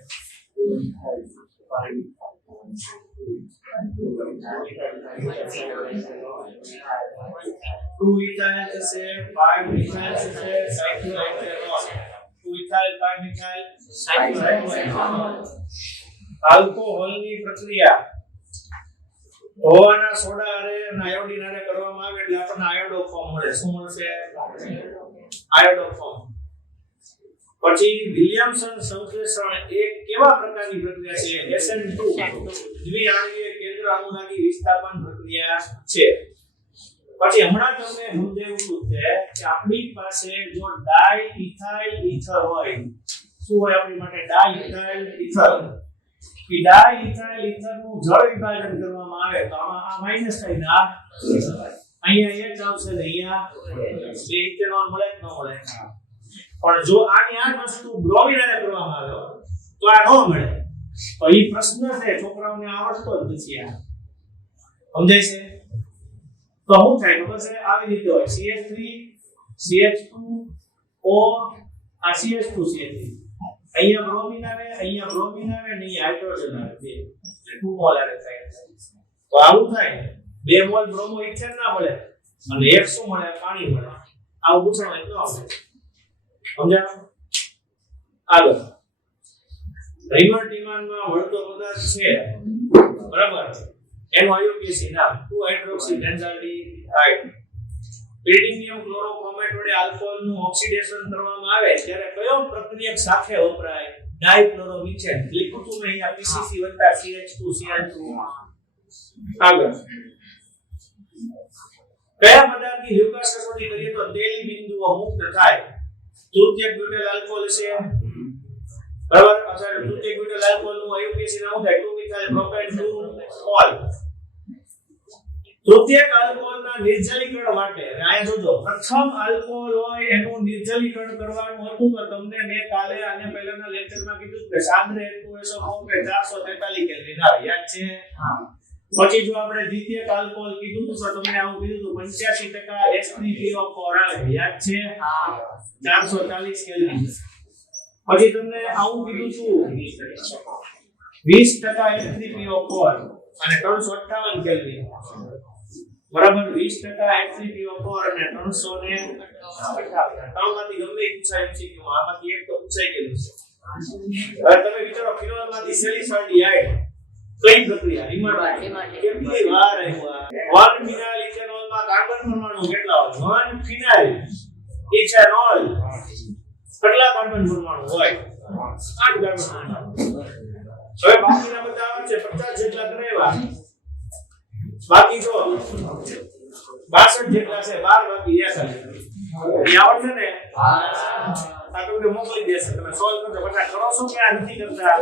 2-ethyl છે, 5-ethyl છે, cyclohexanol. 2-ethyl, 5-ethyl, cyclohexanol. આલ્કોહોલની પ્રક્રિયા ધોવાના સોડા અરે અને આયોડીન અરે કરવામાં આવે એટલે આપણને આયોડો ફોર્મ મળે. શું મળશે? Iodo form. પછી વિલિયમસન સંશ્લેષણ એક કેવા પ્રકારની પ્રક્રિયા છે? SN2 દ્વિઆણ્વીય કેન્દ્ર અનુનાગી વિસ્થાપન પ્રક્રિયા છે. પછી હમણાં તમને સમજાવ્યું છે કે આપણી પાસે જો ડાઇઇથાઇલ ઈથર હોય, શું હોય આપણી માટે? ડાઇઇથાઇલ ઈથર. કે ડાઇઇથાઇલ ઈથરનું જળ વિભાજન કરવામાં આવે તો આમાં આ માઈનસ થાય ને અહીંયા એક આવશે ને અહીંયા બે ઇથેનોલ મળે કે ન મળે? પણ જો આની આ વસ્તુ બ્રોમિન હારે કરવામાં આવે તો આ ન મળે. તો એ પ્રશ્ન છે છોકરાઓને આવડતો જ નથી. આ સમજાય છે? તો શું થાય ખબર છે? આવી રીતે હોય CH3 CH2 O આ CH2CH3. અહીંયા બ્રોમિન આવે, અહીંયા બ્રોમિન આવે ને અહીંયા હાઇડ્રોજન આવે. બે 2 મોલ આવે થાય. તો આવું થાય 2 મોલ બ્રોમો ઇથેન ના મળે અને એક શું મળે? પાણી મળે. આવું પૂછવાનું એટલે આવશે. સમજાણું? આગળ રિમર્ટિમાનમાં મળતો પદાર્થ છે, બરાબર? એનું IUPAC નામ 2 હાઇડ્રોક્સી બેન્ઝાલ્ડિહાઇડ. ઇરિડિયમ ક્લોરોક્રોમેટ વડે આલ્કોહોલનું ઓક્સિડેશન કરવામાં આવે ત્યારે કયો પ્રક્રિયક સાથે વપરાય? ડાઇક્લોરોમિથેન. લખ્યું તું મેં અહીંયા PCC વત્તા CH2Cl2. આગળ કયા પદાર્થની હ્યુકાસ કસોટી કરીએ તો તેલી બિંદુઓ મુક્ત થાય? તૃતીયક બ્યુટાઇલ આલ્કોહોલ છે, બરાબર? અચ્છા, તૃતીયક બ્યુટાઇલ આલ્કોહોલનું IUPAC નામ થાય 2-methyl propane 2-ol. તૃતીયક આલ્કોહોલના નિર્જલીકરણ માટે અહીંયા જોજો, પ્રથમ આલ્કોહોલ હોય એનું નિર્જલીકરણ કરવાનું હતું તો તમને મેં કાલે આને પહેલાના લેક્ચરમાં કીધું કે સાંદ્ર H2SO4 કે 443 કેલ્વિન આવે, યાદ છે? હા. પછી જો આપણે દ્વિતીયક આલ્કોહોલ કીધું તો તમને આવું કીધું 85% H3PO4 આવે, યાદ છે? હા. 440 કેલ્વિન. પછી તમને આવું કીધું છું 20% H3PO4 અને 358 કેલ્વિન. બરાબર? 20% H3PO4 અને 358. ત્રણમાંથી ગમે એક પૂછાય છે કે આમાંથી એક તો પૂછાઈ ગયેલું છે. હવે તમે વિચારો ફિનોલમાંથી સેલિસાલ્ડિહાઇડ કઈ પ્રક્રિયા? રિમર્ટ. કેટલી વાર આવ્યા? 1 ફિનાઇલ ઇથેનોલમાં કાર્બન પરમાણુ કેટલા હોય? 1 ફિનાઇલ ઇથેનોલ કેટલા કાર્બન પરમાણુ હોય? 8 કાર્બન પરમાણુ. હવે બાકીના બધા આવે છે 50 જેટલા કરાવ્યા. બાકી જો 62 જેટલા છે, 12 બાકી રહ્યા ખાલી. એ આવડશે ને? હા. આ તમને મોકલી દેશે, તમે સોલ્વ કરજો. બધા કરો છો કે આ નથી કરતા?